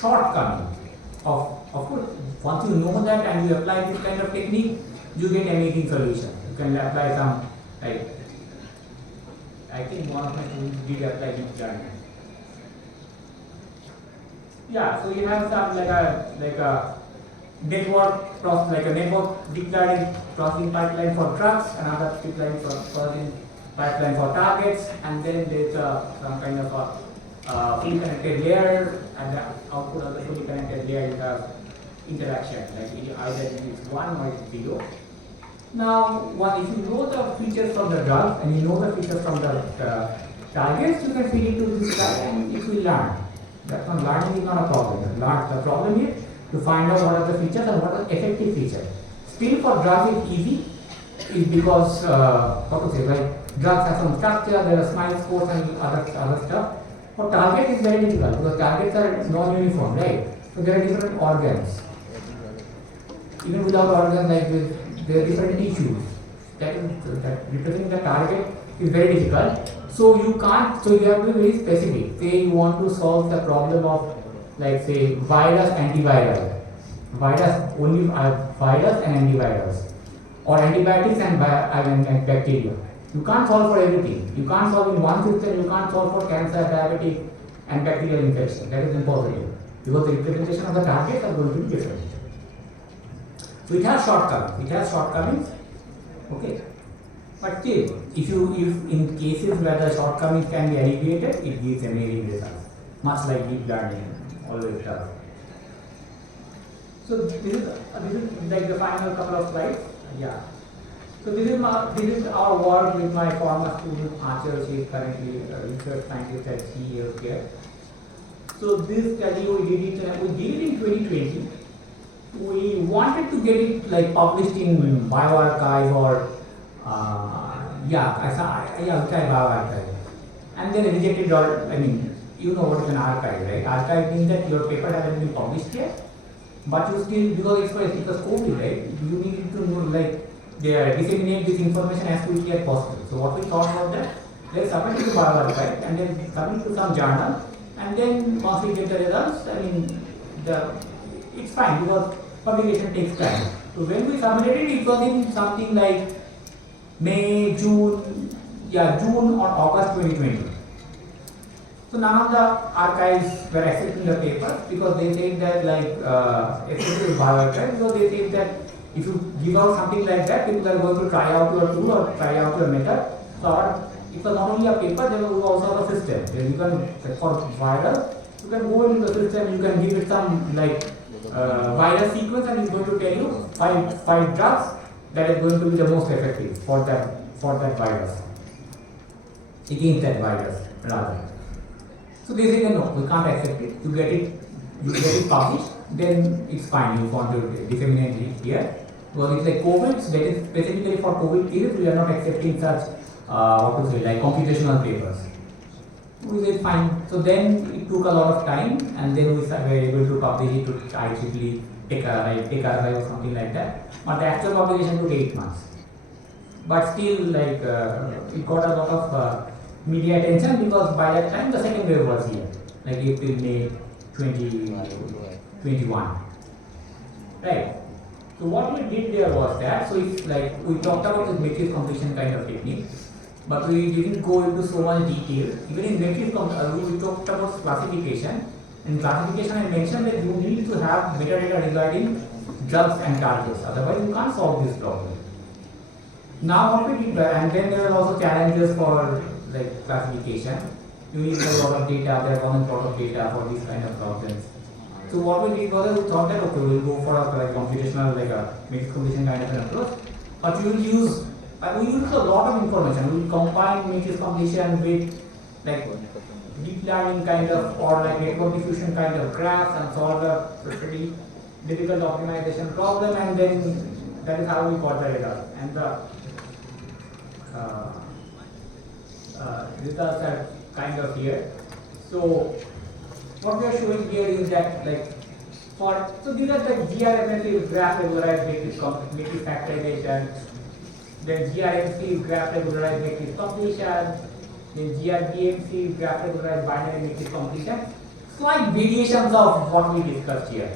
shortcoming of course. Once you know that and you apply this kind of technique, you get amazing solution. You can apply some I think one of my students did apply deep learning. Yeah, so you have some a network process, like a network deep learning processing pipeline for drugs, another deep learning processing pipeline for targets, and then there's some kind of a fully connected layer, and the output of the fully connected layer you have interaction, either it is 1 or it's 0. Now, if you know the features from the drug and you know the features from the targets, you can feed it to this guy and it will learn. That's not learning is not a problem. The problem is to find out what are the features and what are the effective features. Still for drugs it's easy, is because how to say, like drugs have some structure, there are smile scores and other stuff. For target is very difficult because targets are non-uniform, right? So there are different organs. Even without organs, like there are different tissues. That representing the target is very difficult. So you can't. So you have to be very specific. Say you want to solve the problem of, like say, virus, antiviral, virus only virus and antivirals, or antibiotics and bacteria. You can't solve for everything. You can't solve in one system. You can't solve for cancer, diabetic, and bacterial infection. That is impossible because the representation of the targets are going to be different. So it has shortcomings. It has shortcomings. Okay. But still, if in cases where the shortcomings can be alleviated, it gives amazing results. Much like deep learning always does. So this is like the final couple of slides. Yeah. So this is our work with my former student Angshul. She is currently a research scientist at GE Healthcare. So this study we did it in 2020. We wanted to get it like published in bioarchive or bioarchive, and then rejected. Or I mean, you know what is an archive, right? Archive means that your paper hasn't been published yet, but you still, because it's COVID, right? You need to know, like, disseminate this information as quickly as possible. So what we thought was that let's submit it to bioarchive and then submit to some journal, and then once we get the results, I mean, it's fine because publication takes time. So when we submitted it, it was in something like June or August 2020. So none of the archives were accepting the papers because they said that, like, especially bioarchive, so they said that if you give out something like that, people are going to try out your tool or try out your method. So it was not only a paper, there was also a system. Then you can, for viral, you can go into the system, you can give it some virus sequence, and it's going to tell you five drugs that is going to be the most effective for that virus, against that virus rather. So they say no, we can't accept it. You get it published, then it's fine. You want to disseminate it here. Because it's like COVID, so that is specifically for COVID periods, we are not accepting such like computational papers. We said fine. So then it took a lot of time, and then we were able to publish it to IIIT TECHRI or something like that. But the actual publication took 8 months. But still, like, it got a lot of media attention because by that time the second wave was here, like April, May 2021. Right. So what we did there was that, so it's like we talked about this matrix completion kind of technique, but we didn't go into so much detail. Even in matrix we talked about classification. In classification I mentioned that you need to have metadata regarding drugs and targets, otherwise you can't solve this problem. Now what we did, and then there are also challenges for like classification. You need a lot of data, there wasn't a lot of data for these kind of problems. So what we did was we thought that okay, we'll go for a computational, like a matrix completion kind of an approach. But we use a lot of information. We will combine matrix completion with like deep learning kind of, or like network diffusion kind of graphs, and solve a pretty difficult optimization problem, and then that is how we got the results. And the results are kind of here. So what we are showing here is that, like, so these are the GRMC graph regularized matrix factorization, then GRMC graph regularized matrix completion, then GRBMC graph regularized binary matrix completion. Slight variations of what we discussed here.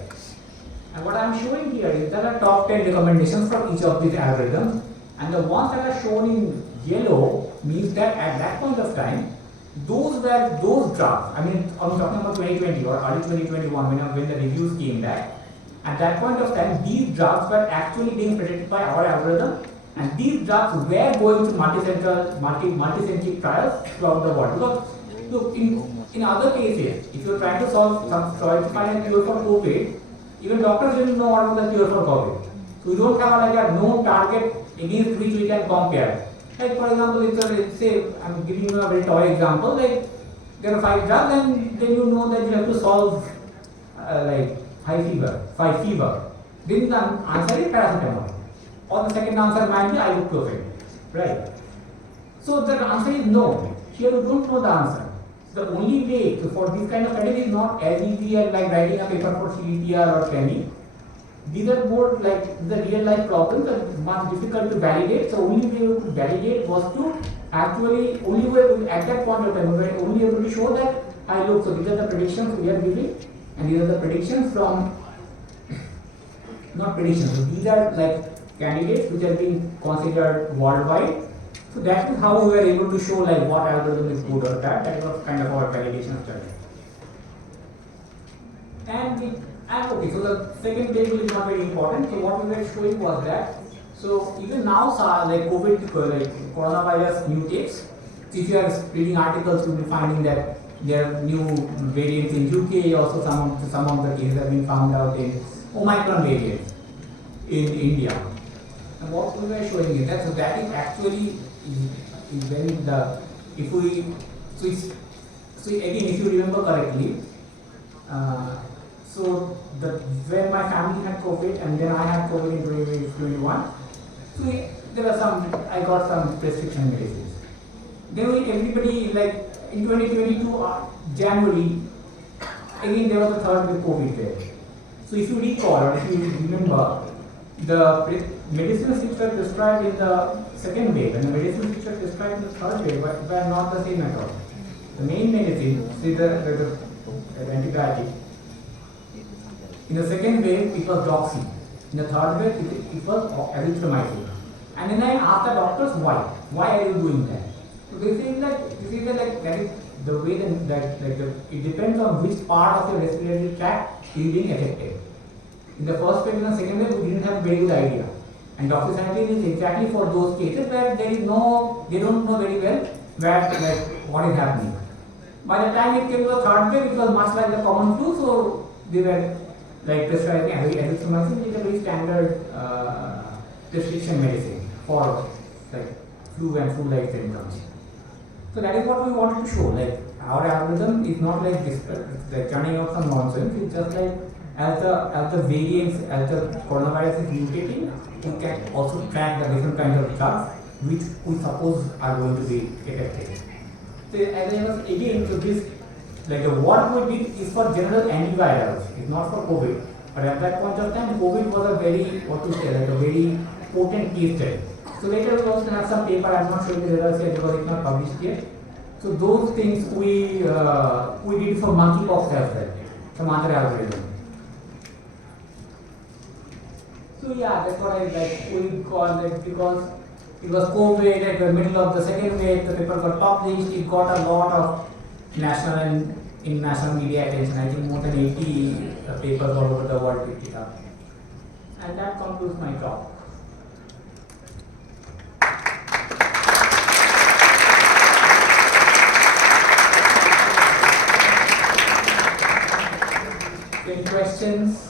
And what I am showing here is there are top 10 recommendations from each of these algorithms, and the ones that are shown in yellow means that at that point of time, those drugs, I mean, I'm talking about 2020 or early 2021 when the reviews came back. At that point of time, these drugs were actually being predicted by our algorithm, and these drugs were going to multi-centric trials throughout the world. Because look, in other cases, if you're trying to try to find a cure for COVID, even doctors didn't know what was the cure for COVID. So we don't have like a known target against which we can compare. Like for example, say I'm giving you a very toy example. Like there are 5 drugs, and then you know that you have to solve like high fever, then the answer is paracetamol. Or the second answer might be ibuprofen, right? So the answer is no. Here you don't know the answer. The only way for this kind of study is not as easy as like writing a paper for CDTR or TEMI. These are more like the real life problems that much difficult to validate. So only way to validate was to actually only way at that point of time we were only able to show that I look. So these are the predictions we are giving, and these are the predictions from not predictions. So these are like candidates which are being considered worldwide. So that is how we were able to show like what algorithm is good or bad. That was kind of our validation study. And okay, so the second table is not very important. So what we were showing was that so even now like COVID, like coronavirus mutates. If you are reading articles, you will be finding that there are new variants in UK. Also, some of the cases have been found out in Omicron variants in India. And what we were showing is that so that is actually is when the if we so again if you remember correctly, so when my family had COVID and then I had COVID in 2021, so there were I got some prescription medicines. Then everybody like in 2022 January again there was a third wave COVID there. So if you recall or if you remember, the medicines which were prescribed in the second wave and the medicines which were prescribed in the third wave were not the same at all. The main medicine, say the antibiotic, in the second wave it was doxy. In the third wave it was azithromycin. And then I asked the doctors why are you doing that? So they say that that is the way that it depends on which part of your respiratory tract is being affected. In the first wave and the second wave, we didn't have a very good idea. And doxycycline is exactly for those cases where they don't know very well what is happening. By the time it came to the third wave, it was much like the common flu, so they were like prescribing azithromycin, which is a very standard prescription medicine for like flu and flu-like symptoms. So that is what we wanted to show. Like our algorithm is not like this, like turning out some nonsense. It's just like as the variants, as the coronavirus is mutating, we can also track the different kinds of drugs which we suppose are going to be effective. So as I was again, so this like the what we did is for general antivirals, it's not for COVID. But at that point of time, COVID was a very like a very potent case study. So later we also have some paper. I'm not showing the results yet because it's not published yet. So those things we did for monkeypox as well, some other algorithm. So yeah, that's what I like. We call it because it was COVID at the middle of the second wave. The paper got published. It got a lot of national and international media attention. I think more than 80 papers all over the world picked it up. And that concludes my talk. Any questions?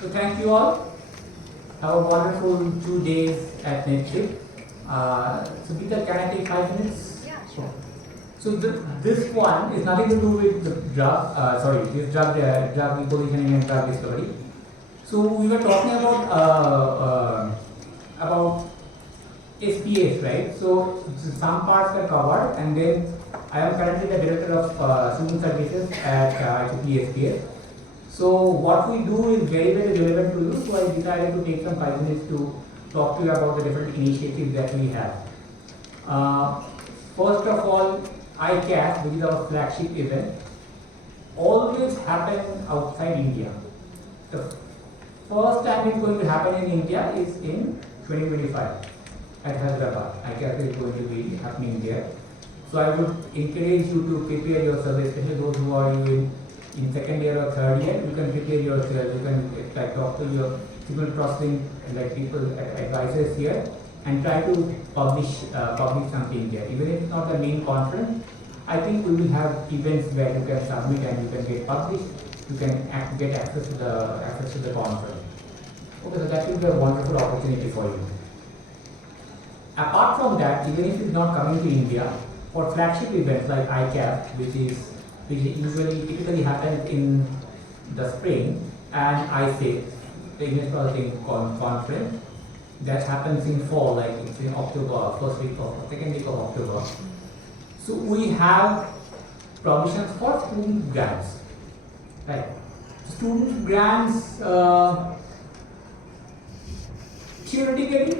So thank you all. Have a wonderful 2 days at Netflix. So Geeta, can I take 5 minutes? Yeah, sure. So this one is nothing to do with the drug, this drug repositioning and drug discovery. So we were talking about SPAs, right? So some parts are covered, and then I am currently the director of student services at IIIT-DELHI. So what we do is very, very relevant to you. So I decided to take some 5 minutes to talk to you about the different initiatives that we have. First of all, ICAS, which is our flagship event, always happen outside India. The first time it's going to happen in India is in 2025 at Hyderabad. ICAS is going to be happening there. So I would encourage you to prepare yourself, especially those who are in second year or third year. You can prepare yourself. You can like talk to your signal processing like people advisors here and try to publish something there. Even if it's not the main conference, I think we will have events where you can submit and you can get published. You can get access to the conference. Okay, so that will be a wonderful opportunity for you. Apart from that, even if it's not coming to India, for flagship events like ICAP, which usually typically happens in the spring, and ISAFE, the English Processing Conference, that happens in fall, like it's in October, second week of October. So we have provisions for student grants, right? Student grants, theoretically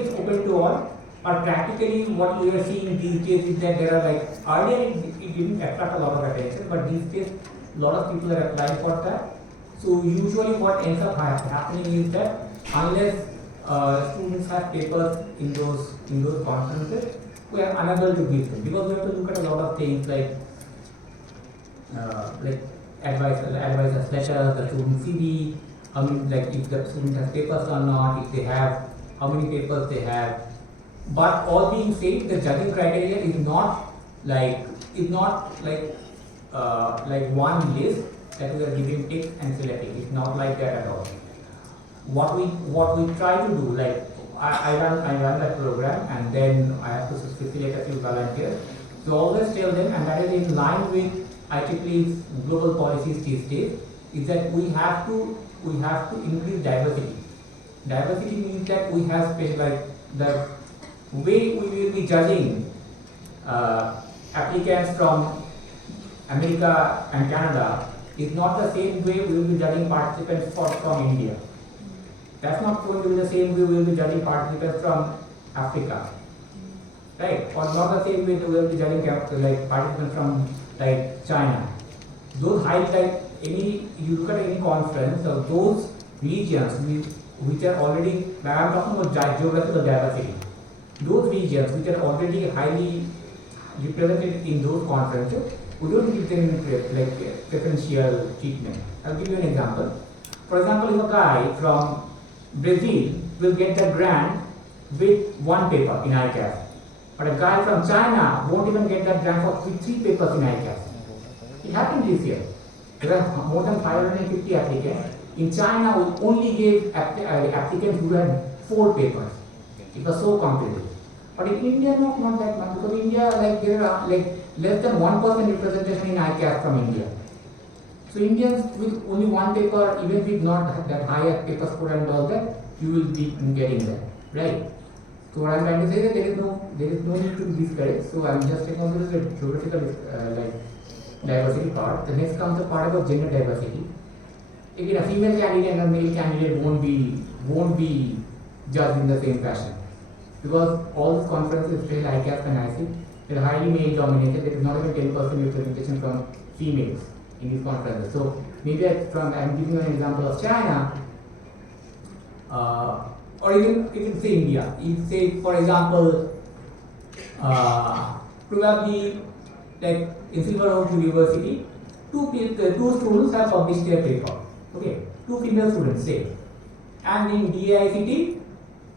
it's open to all, but practically what we are seeing these days is that there are like, earlier it didn't attract a lot of attention, but these days a lot of people are applying for that. So usually what ends up happening is that unless students have papers in those conferences, we are unable to give them, because we have to look at a lot of things like advisors letters, the student CV, like if the student has papers or not, if they have, how many papers they have. But all being said, the judging criteria is not like one list that we are giving ticks and selecting. It's not like that at all. What we try to do, like I run that program, and then I have to facilitate a few volunteers. So always tell them, and that is in line with IEEE's global policies these days, is that we have to increase diversity. Diversity means that we have space, like the way we will be judging applicants from America and Canada is not the same way we will be judging participants from India. That's not going to be the same way we will be judging participants from Africa, right? Or not the same way we will be judging like participants from like China. Those highlight you look at any conference, so those regions which are already, I am talking about geographical diversity. Those regions which are already highly represented in those conferences, we don't give them like preferential treatment. I'll give you an example. For example, if a guy from Brazil will get the grant with one paper in ICAS, but a guy from China won't even get that grant for three papers in ICAS. It happened this year. There are more than 550 applicants. In China, we only gave applicants who had 4 papers. It was so competitive. But in India, not that much, because India, like there are like less than 1% representation in ICAS from India. So Indians with only one paper, even with not that higher paper score and all that, you will be getting that, right? So what I am trying to say is that there is no need to be discouraged. So I am just taking over the geographical like diversity part. The next comes the part about gender diversity. Again, a female candidate and a male candidate won't be judged in the same fashion, because all these conferences, especially ICAS and IC, they're highly male dominated. There is not even 10% representation from females in these conferences. So maybe I'm giving you an example of China, or even if it's India. If say for example, probably like in Silver Oak University, two students have published their paper. Okay, 2 female students say, and in DICT,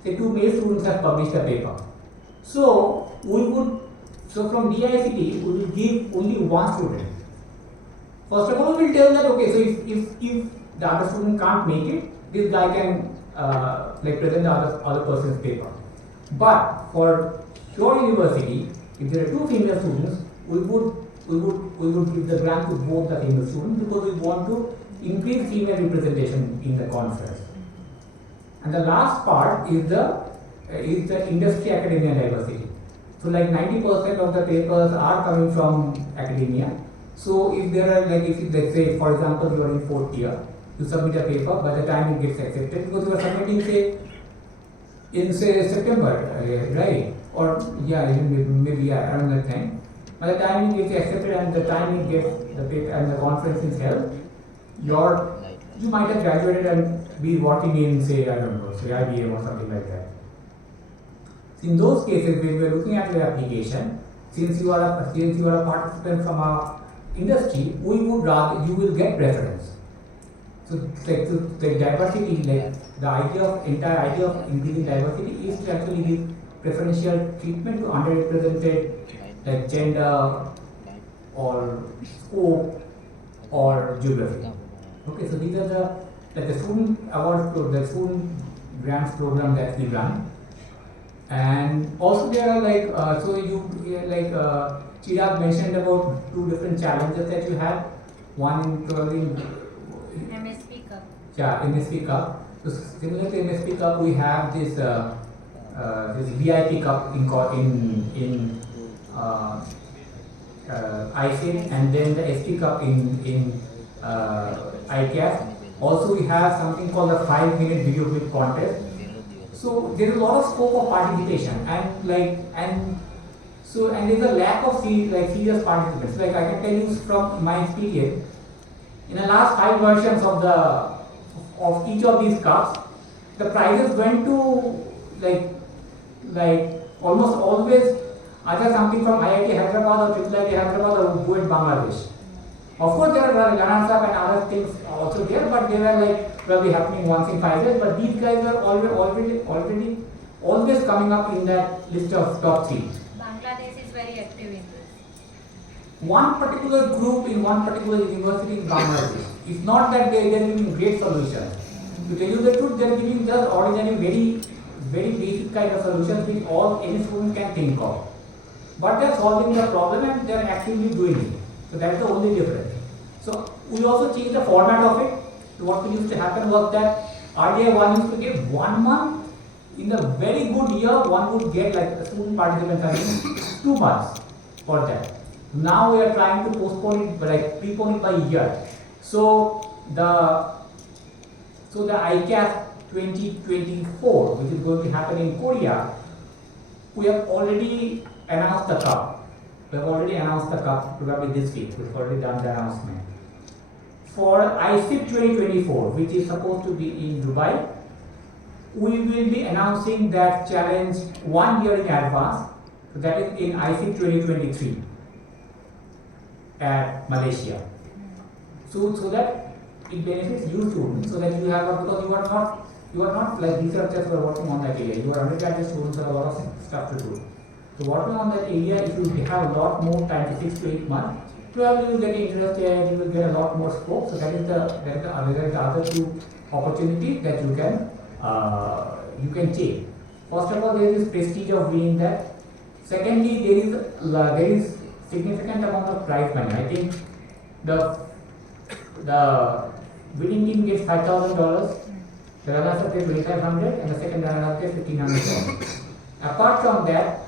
say 2 male students have published a paper. So from DICT we will give only 1 student. First of all, we will tell that okay, so if the other student can't make it, this guy can like present the other person's paper. But for your university, if there are 2 female students, we would give the grant to both the female students, because we want to increase female representation in the conference. And the last part is the industry academia diversity. So like 90% of the papers are coming from academia. So if there are like, if let's say for example you are in 4th year, you submit a paper, by the time it gets accepted, because you are submitting say in say September, right? Or yeah, even maybe around that time. By the time it gets accepted and the time it gets the paper and the conference is held, you might have graduated and be working in say, I don't know, say IBM or something like that. In those cases, when we are looking at your application, since you are a participant from our industry, we would rather you will get preference. So the diversity, like the entire idea of increasing diversity is to actually give preferential treatment to underrepresented like gender or scope or geography. Okay, so these are the like the student awards, the student grants program that we run. And also there are like, so you, like Chirag mentioned about 2 different challenges that you have. One in probably MSP Cup. Yeah, MSP Cup. So similar to MSP Cup, we have this VIP Cup in ICIT, and then the SP Cup in ICAS. Also, we have something called a 5-minute video clip contest. So there is a lot of scope of participation, and there's a lack of serious participants. Like I can tell you from my experience, in the last 5 versions of each of these cups, the prizes went to like almost always either something from IIT Hyderabad or IIIT Hyderabad or go in Bangladesh. Of course, there are runners up and other things also there, but they were like probably happening once in 5 years. But these guys were always coming up in that list of top 3. Bangladesh is very active in this. One particular group in one particular university in Bangladesh. It's not that they are giving great solutions. To tell you the truth, they are giving just ordinary, very basic kind of solutions which any student can think of. But they are solving the problem and they are actively doing it. So that's the only difference. So we also changed the format of it. So what used to happen was that earlier one used to get 1 month. In the very good year, one would get like a student participants having 2 months for that. Now we are trying to postpone it, like prepone it by a year. So the ICAS 2024, which is going to happen in Korea, we have already announced the cup. We have already announced the cup probably this week. We've already done the announcement. For ICIT 2024, which is supposed to be in Dubai, we will be announcing that challenge 1 year in advance. So that is in ICIT 2023 at Malaysia. So that it benefits you students, so that you have because you are not like researchers who are working on that area. You are undergraduate students who have a lot of stuff to do. So working on that area, if you have a lot more time, 6 to 8 months, probably you will get interested, you will get a lot more scope. So that is the other 2 opportunities that you can take. First of all, there is prestige of winning that. Secondly, there is significant amount of prize money. I think the winning team gets $5,000, the runners up get $2,500, and the second runner up gets $1,500. Apart from that,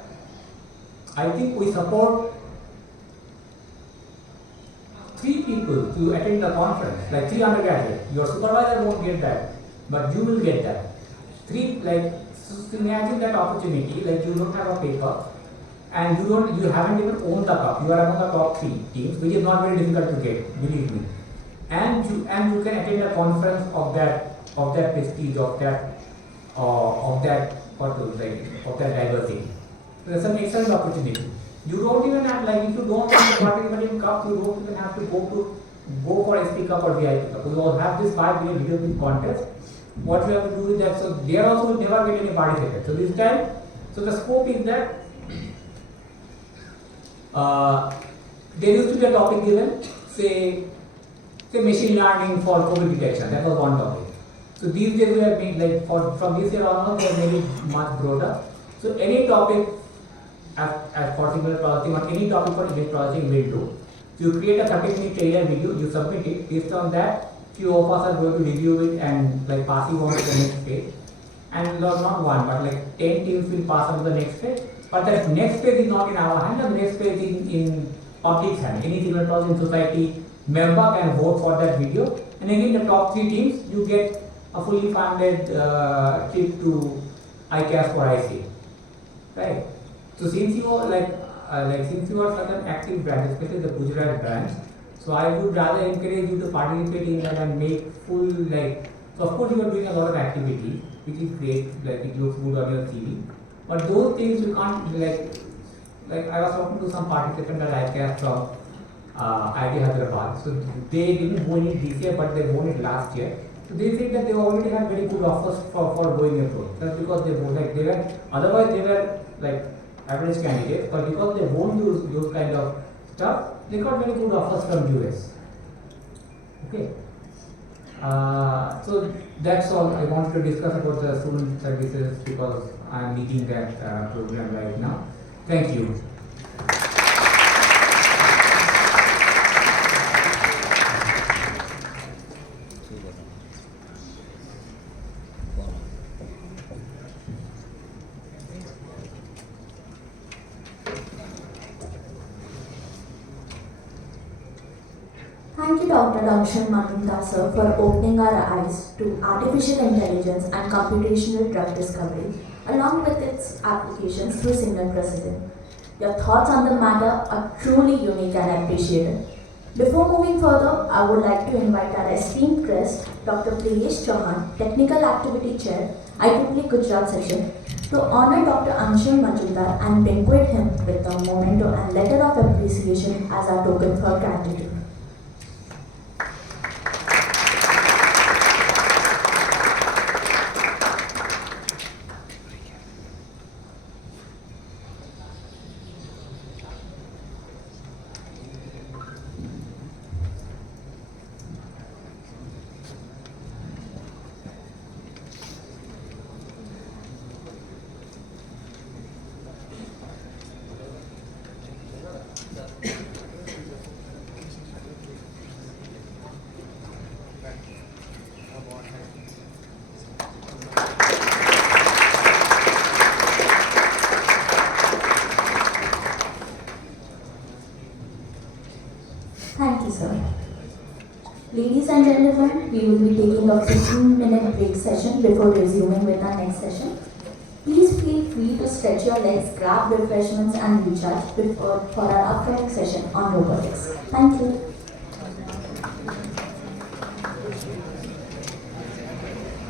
I think we support 3 people to attend the conference, like 3 undergraduates. Your supervisor won't get that, but you will get that. 3, so imagine that opportunity, like you don't have a paper, and you haven't even owned the cup. You are among the top 3 teams, which is not very difficult to get, believe me. And you can attend a conference of that prestige, of that diversity. So that's an excellent opportunity. You don't even have, like, if you don't want to participate in cup, you don't even have to go for SP Cup or VIP Cup. We all have this 5-minute video clip contest. What you have to do is that, so there also will never get any participants. So this time, so the scope is that there used to be a topic given, say machine learning for COVID detection. That was one topic. So these days we have made, like, from this year onwards, we have made it much broader. So any topic as for signal processing or any topic for image processing will do. So you create a 30-minute trailer video, you submit it. Based on that, few of us are going to review it and like passing on to the next phase. And not one, but like 10 teams will pass on to the next phase. But that next phase is not in our hand, the next phase is in public's hand. Any signal processing society member can vote for that video. And again, the top 3 teams, you get a fully funded trip to ICAS for IC. Right? So since you are since you are such an active brand, especially the Gujarat branch, so I would rather encourage you to participate in that and make full, like, so of course you are doing a lot of activity, which is great, like it looks good on your CV. But those things you can't, like I was talking to some participant at ICAS from IIT Hyderabad. So they didn't win it this year, but they won it last year. So they said that they already had very good offers for going abroad. That's because they won, like they were, otherwise they were like average candidates, but because they won't those kind of stuff, they got very good offers from US. Okay. So that's all I wanted to discuss about the student services because I am leading that program right now. Thank you. Thank you, Dr. Angshul Majumdar, sir, for opening our eyes to artificial intelligence and computational drug discovery, along with its applications through signal processing. Your thoughts on the matter are truly unique and appreciated. Before moving further, I would like to invite our esteemed guest, Dr. Priyesh Chauhan, Technical Activity Chair, IIIT Gujarat Section, to honor Dr. Angshul Majumdar and bequeath him with a memento and letter of appreciation as our token for gratitude. Thank you, sir. Ladies and gentlemen, we will be taking a 15-minute break session before resuming with our next session. Please feel free to stretch your legs, grab refreshments and recharge before for our upcoming session on robotics. Thank you.